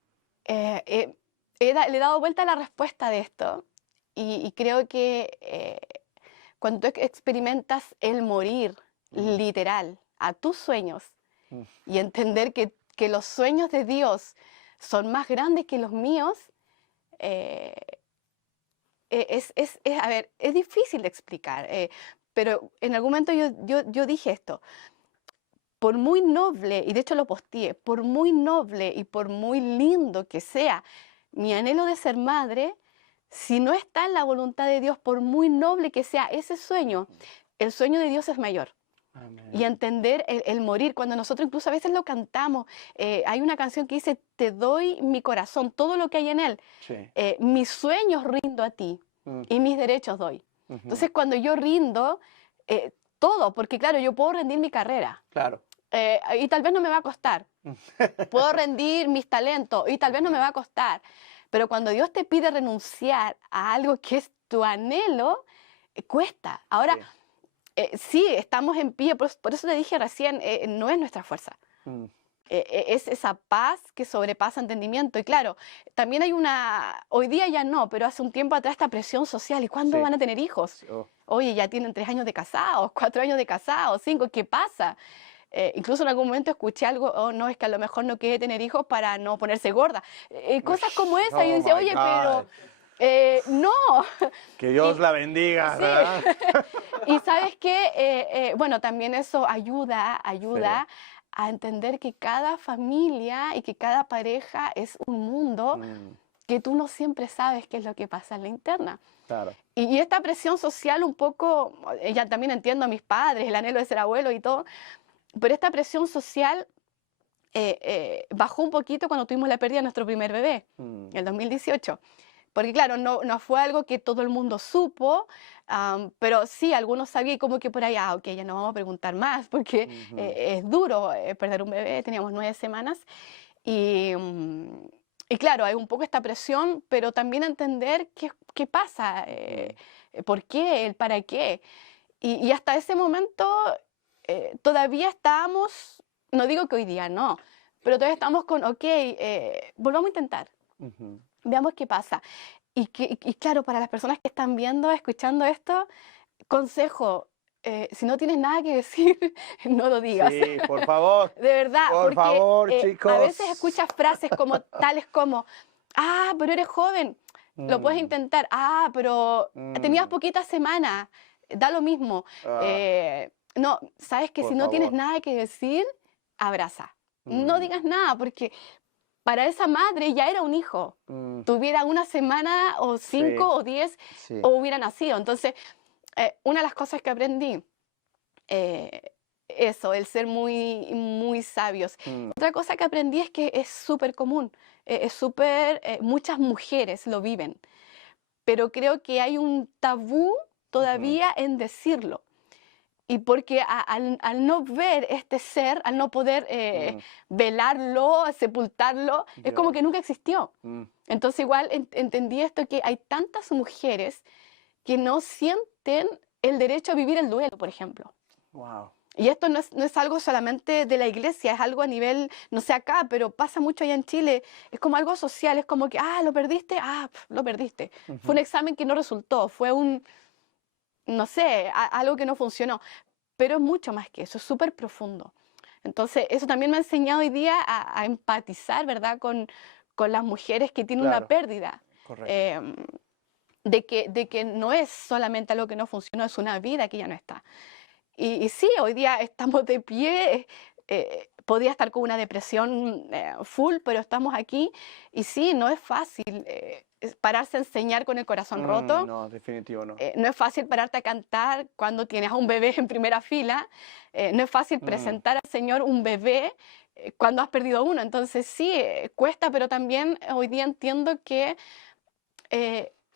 le he dado vuelta a la respuesta de esto y creo que cuando tú experimentas el morir Mm, literal a tus sueños mm, y entender que los sueños de Dios son más grandes que los míos, eh, a ver, es difícil de explicar, pero en algún momento yo dije esto, por muy noble, y de hecho lo posteé, por muy noble y por muy lindo que sea mi anhelo de ser madre, si no está en la voluntad de Dios, por muy noble que sea ese sueño, el sueño de Dios es mayor. Y amén. entender el morir, cuando nosotros incluso a veces lo cantamos, hay una canción que dice, te doy mi corazón, todo lo que hay en él, Sí. mis sueños rindo a ti Mm, y mis derechos doy. ujú. Entonces cuando yo rindo, todo, porque claro, yo puedo rendir mi carrera, Claro. y tal vez no me va a costar. Puedo rendir mis talentos y tal vez no me va a costar. Pero cuando Dios te pide renunciar a algo que es tu anhelo, cuesta. Ahora, Sí. sí, estamos en pie, por eso te dije recién, no es nuestra fuerza. Mm, Es esa paz que sobrepasa entendimiento. Y claro, también hay hoy día ya no, pero hace un tiempo atrás esta presión social. ¿Y cuándo sí. van a tener hijos? Sí, oh, Oye, ya tienen 3 años de casados, 4 años de casados, 5, ¿qué pasa? Incluso en algún momento escuché algo, oh, no, es que a lo mejor no quiere tener hijos para no ponerse gorda. Cosas como esa. Y yo oh decía, my oye, pero God. no. Que Dios Y la bendiga, sí, ¿verdad? y sabes qué, bueno, también eso Sí. ayuda a entender que cada familia y que cada pareja es un mundo Mm, que tú no siempre sabes qué es lo que pasa en la interna. claro. Y esta presión social un poco, ya también entiendo a mis padres, el anhelo de ser abuelo y todo, pero esta presión social bajó un poquito cuando tuvimos la pérdida de nuestro primer bebé, Mm, el 2018. Porque claro, no fue algo que todo el mundo supo, pero sí, algunos sabían y como que por ahí, ok, ya no vamos a preguntar más, porque ujú, es duro perder un bebé, teníamos 9 semanas. Y, y claro, hay un poco esta presión, pero también entender qué pasa, mm, por qué, el para qué. Y hasta ese momento todavía estábamos, no digo que hoy día no, pero todavía estamos con, ok, volvamos a intentar, ujú. veamos qué pasa. Y claro, para las personas que están viendo, escuchando esto, consejo, si no tienes nada que decir, no lo digas. Sí, por favor. De verdad, Por porque favor, a chicos. veces escuchas frases como tales como, ah, pero eres joven, lo puedes Mm, intentar, ah, pero tenías mm, poquitas semanas, da lo mismo. ah, No, sabes que por si no tienes favor. nada que decir, abraza. No Mm, digas nada, porque para esa madre ya era un hijo. mm, Tuviera una semana o sí, 5 o 10 sí. o hubiera nacido. Entonces, una de las cosas que aprendí, eso, el ser muy sabios. Mm, Otra cosa que aprendí es que es súper común, muchas mujeres lo viven, pero creo que hay un tabú ujú, todavía en decirlo. Y porque al no ver este ser, al no poder mm, velarlo, sepultarlo, es como Dios. que nunca existió. Mm, Entonces igual entendí esto, que hay tantas mujeres que no sienten el derecho a vivir el duelo, por ejemplo. wow. Y esto no es algo solamente de la iglesia, es algo a nivel, no sé acá, pero pasa mucho allá en Chile. Es como algo social, es como que, ah, lo perdiste, ah, lo perdiste. Fue un Ujú, examen que no resultó, fue no sé, algo que no funcionó. Pero es mucho más que eso, es súper profundo. Entonces, eso también me ha enseñado hoy día a empatizar, ¿verdad?, con las mujeres que tienen una claro, pérdida. correcto. em, de que no es solamente algo que no funcionó, es una vida que ya no está. Y sí, hoy día estamos de pie, podría estar con una depresión full, pero estamos aquí. Y sí, no es fácil pararse a enseñar con el corazón roto. No, definitivo no. No es fácil pararte a cantar cuando tienes a un bebé en primera fila. No es fácil Mm, presentar al Señor un bebé cuando has perdido uno. Entonces sí, cuesta, pero también hoy día entiendo que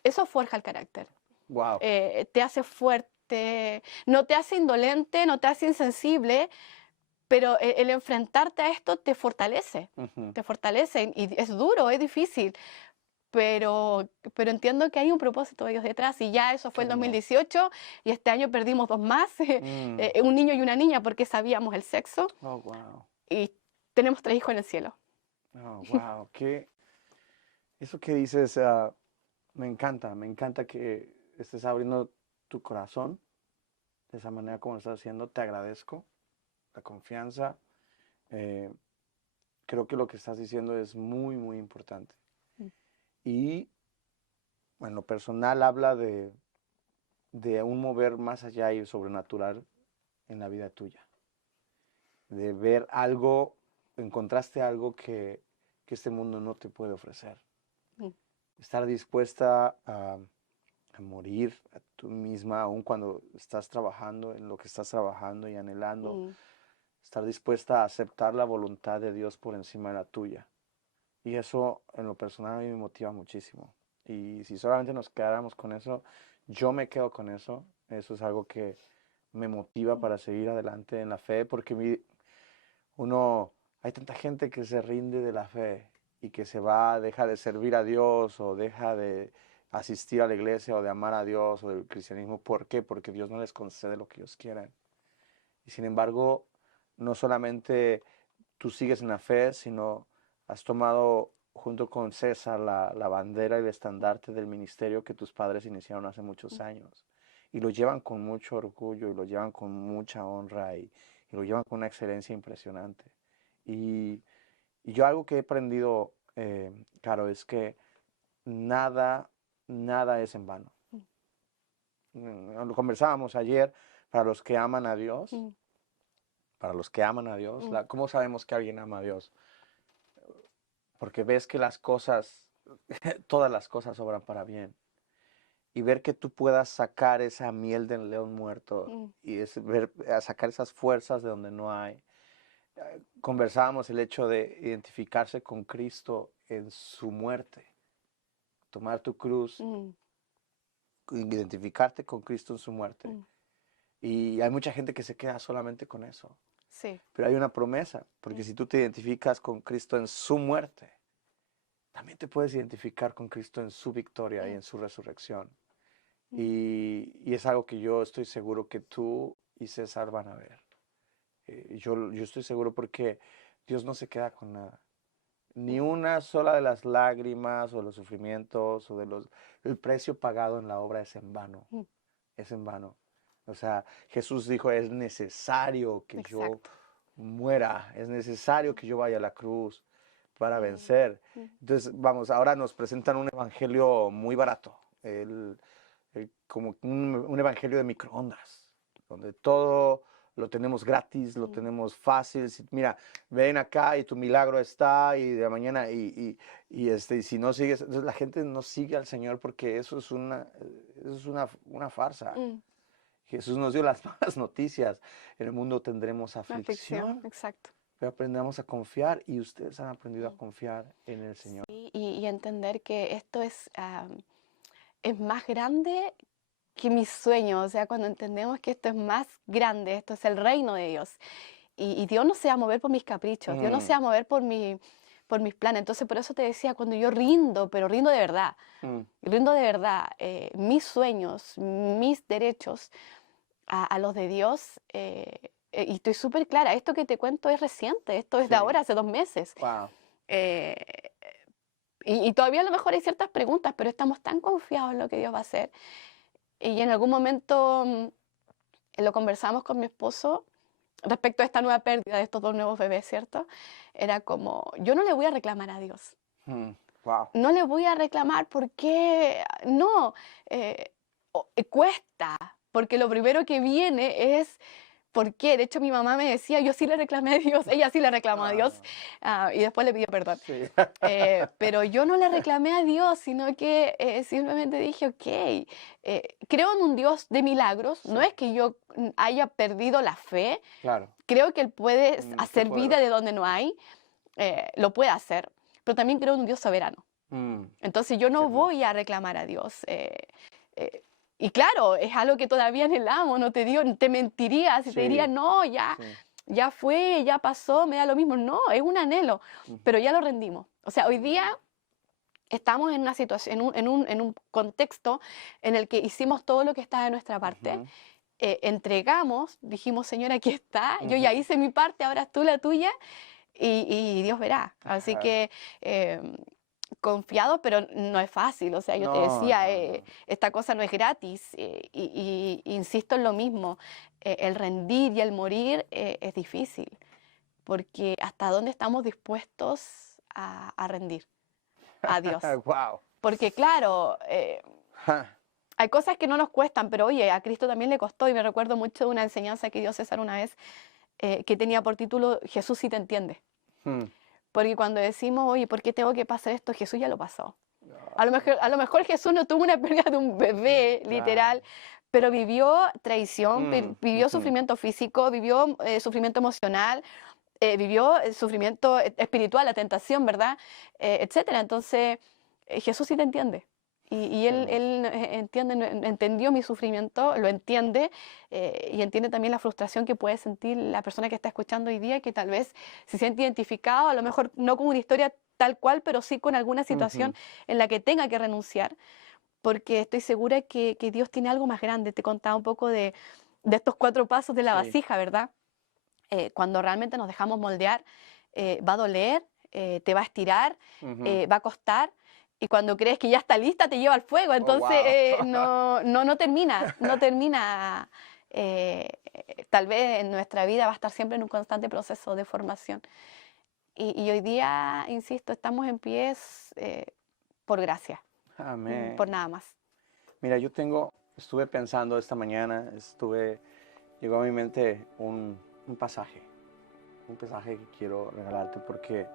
eso forja el carácter. wow. Te hace fuerte, no te hace indolente, no te hace insensible, pero el enfrentarte a esto Ujú, te fortalece y es duro, es difícil, pero entiendo que hay un propósito de Dios detrás y ya eso qué fue el hermoso. 2018 y este año perdimos dos más, Mm, un niño y una niña porque sabíamos el sexo oh, wow. y tenemos tres hijos en el cielo. Oh, wow. Eso que dices, me encanta que estés abriendo tu corazón de esa manera como lo estás haciendo. Te agradezco la confianza. Eh, Creo que lo que estás diciendo es muy, muy importante. Y en lo personal habla de un mover más allá y sobrenatural en la vida tuya. De ver algo, encontraste algo que este mundo no te puede ofrecer. Mm, Estar dispuesta a morir a tú misma, aun cuando estás trabajando en lo que estás trabajando y anhelando, mm, estar dispuesta a aceptar la voluntad de Dios por encima de la tuya. Y eso en lo personal a mí me motiva muchísimo. Y si solamente nos quedáramos con eso, yo me quedo con eso. Eso es algo que me motiva mm, para seguir adelante en la fe, porque hay tanta gente que se rinde de la fe y que se va, deja de servir a Dios o deja de asistir a la iglesia o de amar a Dios o del cristianismo. ¿Por qué? Porque Dios no les concede lo que ellos quieren. Y sin embargo, no solamente tú sigues en la fe, sino has tomado junto con César la bandera y el estandarte del ministerio que tus padres iniciaron hace muchos años. Y lo llevan con mucho orgullo y lo llevan con mucha honra y lo llevan con una excelencia impresionante. Y, y yo algo que he aprendido, claro, es que nada, nada es en vano. Lo conversábamos ayer, para los que aman a Dios, mm, para los que aman a Dios, mm, ¿cómo sabemos que alguien ama a Dios? Porque ves que las cosas, todas las cosas obran para bien. Y ver que tú puedas sacar esa miel del león muerto mm, y sacar esas fuerzas de donde no hay. Conversábamos el hecho de identificarse con Cristo en su muerte, tomar tu cruz, mm, identificarte con Cristo en su muerte. mm. Y hay mucha gente que se queda solamente con eso. Sí. Pero hay una promesa, porque Mm, si tú te identificas con Cristo en su muerte, también te puedes identificar con Cristo en su victoria y mm, en su resurrección. mm, Y es algo que yo estoy seguro que tú y César van a ver. Yo estoy seguro porque Dios no se queda con nada. Ni mm, una sola de las lágrimas o los sufrimientos o el precio pagado en la obra es en vano. mm, Es en vano. O sea, Jesús dijo, es necesario que yo Exacto. muera, es necesario que yo vaya a la cruz para vencer. Entonces, vamos, ahora nos presentan un evangelio muy barato, como un evangelio de microondas, donde todo lo tenemos gratis, lo tenemos fácil. Mira, ven acá y tu milagro está, y de mañana, y si no sigues, entonces la gente no sigue al Señor porque eso es una farsa. Jesús nos dio las malas noticias. En el mundo tendremos La aflicción, aflicción, exacto. pero aprendamos a confiar, y ustedes han aprendido a confiar en el Señor. Y entender que esto es más grande que mis sueños, o sea, cuando entendemos que esto es más grande, esto es el reino de Dios, y Dios no se va a mover por mis caprichos, Dios no se va a mover por mis planes. Entonces, por eso te decía, cuando yo rindo, pero rindo de verdad, mis sueños, mis derechos a los de Dios, y estoy súper clara, esto que te cuento es reciente, esto es de Sí. ahora, hace 2 meses. Wow. Eh, y todavía a lo mejor hay ciertas preguntas, pero estamos tan confiados en lo que Dios va a hacer. Y en algún momento lo conversamos con mi esposo respecto a esta nueva pérdida de estos 2 nuevos bebés, ¿cierto? Era como, yo no le voy a reclamar a Dios. Wow. No le voy a reclamar porque no, cuesta, porque lo primero que viene es, ¿por qué? De hecho, mi mamá me decía, yo sí le reclamé a Dios, ella sí le reclamó a Dios, y después le pidió perdón. Sí. Pero yo no le reclamé a Dios, sino que simplemente dije, ok, creo en un Dios de milagros, no es que yo haya perdido la fe, Claro. creo que Él puede Qué hacer vida poderoso. de donde no hay, lo puede hacer, pero también creo en un Dios soberano. Entonces yo no hermoso. voy a reclamar a Dios. Y claro, es algo que todavía anhelamos, no te mentiría si te diría, Sí. no, ya, Sí. ya fue, ya pasó, me da lo mismo. No, es un anhelo, pero ya lo rendimos. O sea, hoy día estamos en una situación, en un contexto en el que hicimos todo lo que estaba de nuestra parte. Entregamos, dijimos, Señor, aquí está, yo ya hice mi parte, ahora es tú la tuya, y Dios verá. Así Ajá. que confiado, pero no es fácil. O sea, yo te decía, No. esta cosa no es gratis, y insisto en lo mismo, el rendir y el morir es difícil, porque hasta dónde estamos dispuestos a rendir a Dios. Wow. Porque claro, hay cosas que no nos cuestan, pero oye, a Cristo también le costó, y me recuerdo mucho de una enseñanza que dio César una vez, que tenía por título Jesús sí te entiende. Porque cuando decimos, oye, ¿por qué tengo que pasar esto? Jesús ya lo pasó. A lo mejor Jesús no tuvo una pérdida de un bebé, literal, pero vivió traición, vivió sufrimiento físico, vivió sufrimiento emocional, vivió sufrimiento espiritual, la tentación, ¿verdad? Etcétera. Entonces, Jesús sí te entiende. Y él entendió mi sufrimiento, lo entiende, y entiende también la frustración que puede sentir la persona que está escuchando hoy día, que tal vez se siente identificado, a lo mejor no con una historia tal cual, pero sí con alguna situación en la que tenga que renunciar, porque estoy segura que Dios tiene algo más grande. Te contaba un poco de estos 4 pasos de la vasija, ¿verdad? Cuando realmente nos dejamos moldear, va a doler, te va a estirar, va a costar, y cuando crees que ya está lista te lleva al fuego. Entonces no termina, tal vez en nuestra vida va a estar siempre en un constante proceso de formación. Y hoy día, insisto, estamos en pies por gracia, Amén. por nada más. Mira, estuve pensando esta mañana, llegó a mi mente un pasaje que quiero regalarte, porque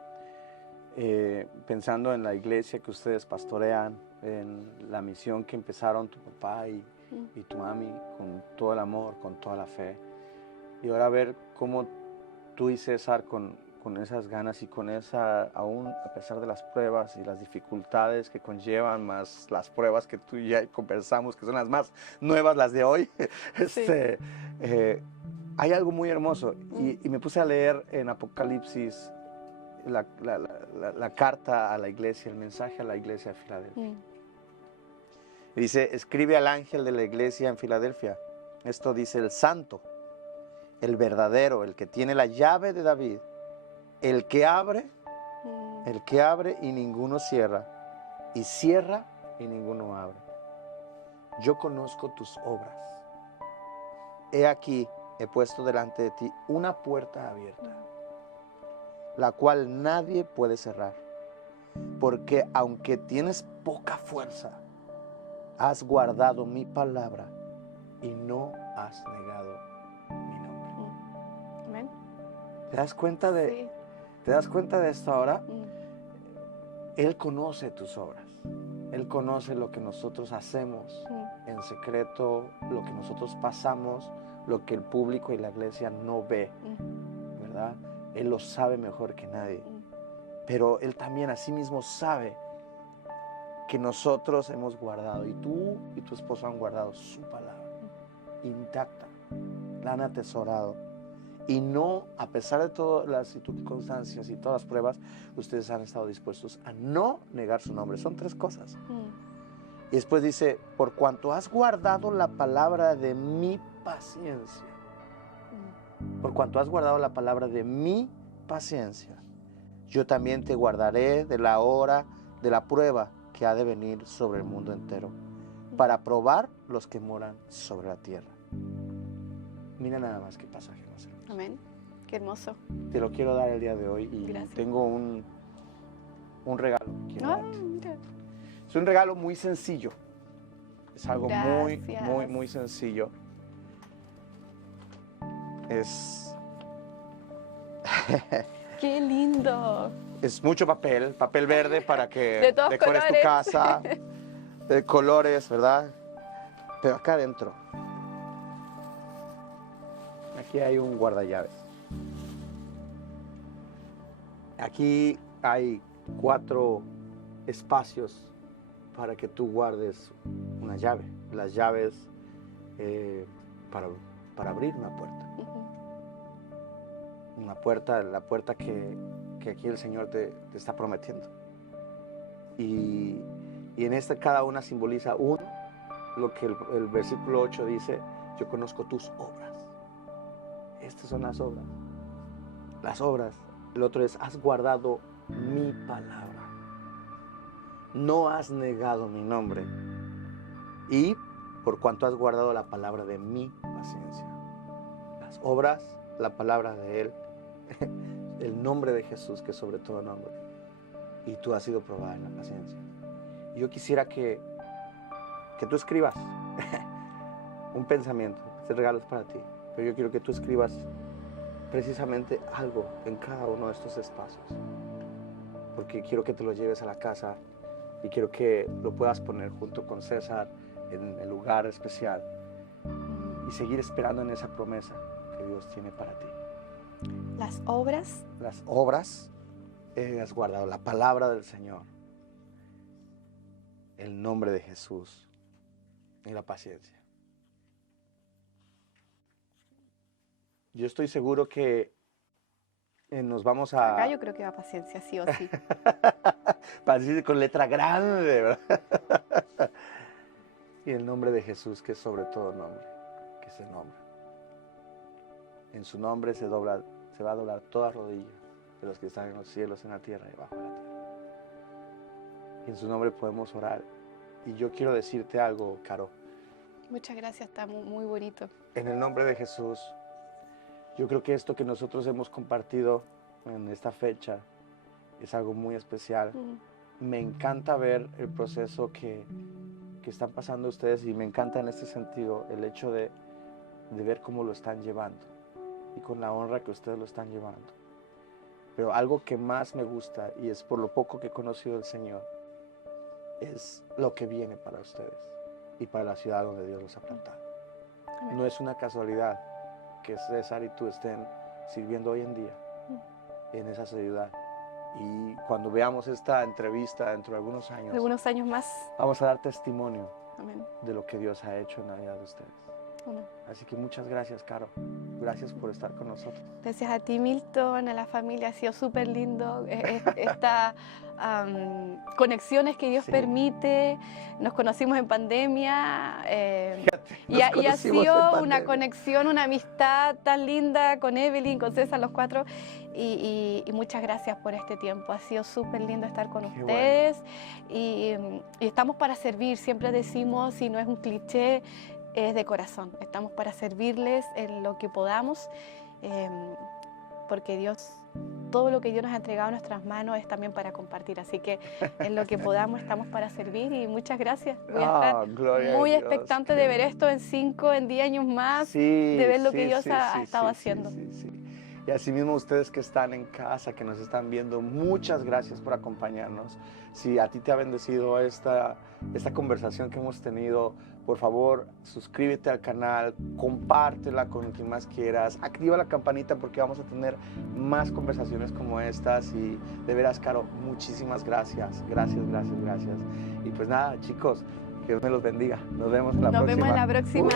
pensando en la iglesia que ustedes pastorean, en la misión que empezaron tu papá y tu mami con todo el amor, con toda la fe, y ahora ver cómo tú y César con esas ganas y con esa, aún a pesar de las pruebas y las dificultades que conllevan, más las pruebas que tú y ya conversamos, que son las más nuevas, las de hoy, hay algo muy hermoso. Y me puse a leer en Apocalipsis la carta a la iglesia, el mensaje a la iglesia de Filadelfia. Y dice, escribe al ángel de la iglesia en Filadelfia. Esto dice el santo, el verdadero, el que tiene la llave de David, el que abre y ninguno cierra, y cierra y ninguno abre. Yo conozco tus obras. he aquí, he puesto delante de ti una puerta abierta, la cual nadie puede cerrar. Porque aunque tienes poca fuerza, has guardado mi palabra y no has negado mi nombre. Amén. ¿Te das cuenta de, Sí. ¿te das cuenta de esto ahora? Mm. Él conoce tus obras. Él conoce lo que nosotros hacemos en secreto, lo que nosotros pasamos, lo que el público y la iglesia no ve, ¿verdad? Él lo sabe mejor que nadie. Pero Él también asimismo sabe que nosotros hemos guardado, y tú y tu esposo han guardado su palabra intacta, la han atesorado. Y no, a pesar de todas las circunstancias y todas las pruebas, ustedes han estado dispuestos a no negar su nombre. Son 3 cosas. Y después dice, por cuanto has guardado la palabra de mi paciencia. Por cuanto has guardado la palabra de mi paciencia, yo también te guardaré de la hora de la prueba que ha de venir sobre el mundo entero, para probar los que moran sobre la tierra. Mira nada más qué pasaje más hermoso. Amén. Qué hermoso. Te lo quiero dar el día de hoy y Gracias. tengo un regalo que quiero darte. Mira. Es un regalo muy sencillo. Es algo Gracias. muy sencillo. Es Qué lindo. Es mucho papel verde para que De todos decores tu colores. casa, de colores, ¿verdad? Pero acá adentro, aquí hay un guardallaves. Aquí hay 4 espacios para que tú guardes una llave. Las llaves para abrir una puerta. Una puerta, la puerta que aquí el Señor te está prometiendo. Y en esta cada una simboliza lo que el versículo 8 dice, yo conozco tus obras. Estas son las obras. Las obras. El otro es, has guardado mi palabra. No has negado mi nombre. Y por cuanto has guardado la palabra de mi paciencia. Las obras, la palabra de Él, el nombre de Jesús, que es sobre todo nombre. Y tú has sido probada en la paciencia. Yo quisiera que tú escribas un pensamiento. Este regalo es para ti. Pero yo quiero que tú escribas precisamente algo en cada uno de estos espacios. Porque quiero que te lo lleves a la casa y quiero que lo puedas poner junto con César en el lugar especial y seguir esperando en esa promesa que Dios tiene para ti. Las obras. Las obras, has guardado la palabra del Señor, el nombre de Jesús y la paciencia. Yo estoy seguro que nos vamos a... Acá yo creo que va paciencia, sí o sí. Paciencia con letra grande, ¿verdad? Y el nombre de Jesús, que es sobre todo nombre, que es el nombre. En su nombre se va a doblar toda rodilla de los que están en los cielos, en la tierra y bajo la tierra. Y en su nombre podemos orar. Y yo quiero decirte algo, Caro. Muchas gracias, está muy bonito. En el nombre de Jesús, yo creo que esto que nosotros hemos compartido en esta fecha es algo muy especial. Me encanta ver el proceso que están pasando ustedes y me encanta en este sentido el hecho de ver cómo lo están llevando y con la honra que ustedes lo están llevando. Pero algo que más me gusta, y es por lo poco que he conocido del Señor, es lo que viene para ustedes y para la ciudad donde Dios los ha plantado. Amén. No es una casualidad que César y tú estén sirviendo hoy en día en esa ciudad. Y cuando veamos esta entrevista dentro de algunos años, Algunos años más. vamos a dar testimonio Amén. de lo que Dios ha hecho en la vida de ustedes. Amén. Así que muchas gracias, Caro. Gracias por estar con nosotros. Gracias a ti, Milton, a la familia, ha sido súper lindo estas conexiones que Dios Sí. permite. Nos conocimos en pandemia y nos ha conocimos en sido una pandemia. conexión, una amistad tan linda con Evelyn, con César, los 4. Y muchas gracias por este tiempo. Ha sido súper lindo estar con Qué ustedes y estamos para servir. Siempre decimos, y no es un cliché, es de corazón. Estamos para servirles en lo que podamos, porque todo lo que Dios nos ha entregado a nuestras manos es también para compartir. Así que en lo que podamos estamos para servir y muchas gracias. Voy a estar gloria a muy Dios, expectante qué de ver bueno. esto en 5, en 10 años más, Sí, de ver lo que sí, Dios sí, ha sí, estado sí, haciendo. sí. Y asimismo ustedes que están en casa, que nos están viendo, muchas gracias por acompañarnos. Si a ti te ha bendecido esta conversación que hemos tenido, por favor, suscríbete al canal, compártela con quien más quieras, activa la campanita porque vamos a tener más conversaciones como estas. Y de veras, Caro, muchísimas gracias. Gracias. Y pues nada, chicos, que Dios me los bendiga. Nos vemos en la próxima. Nos vemos en la próxima.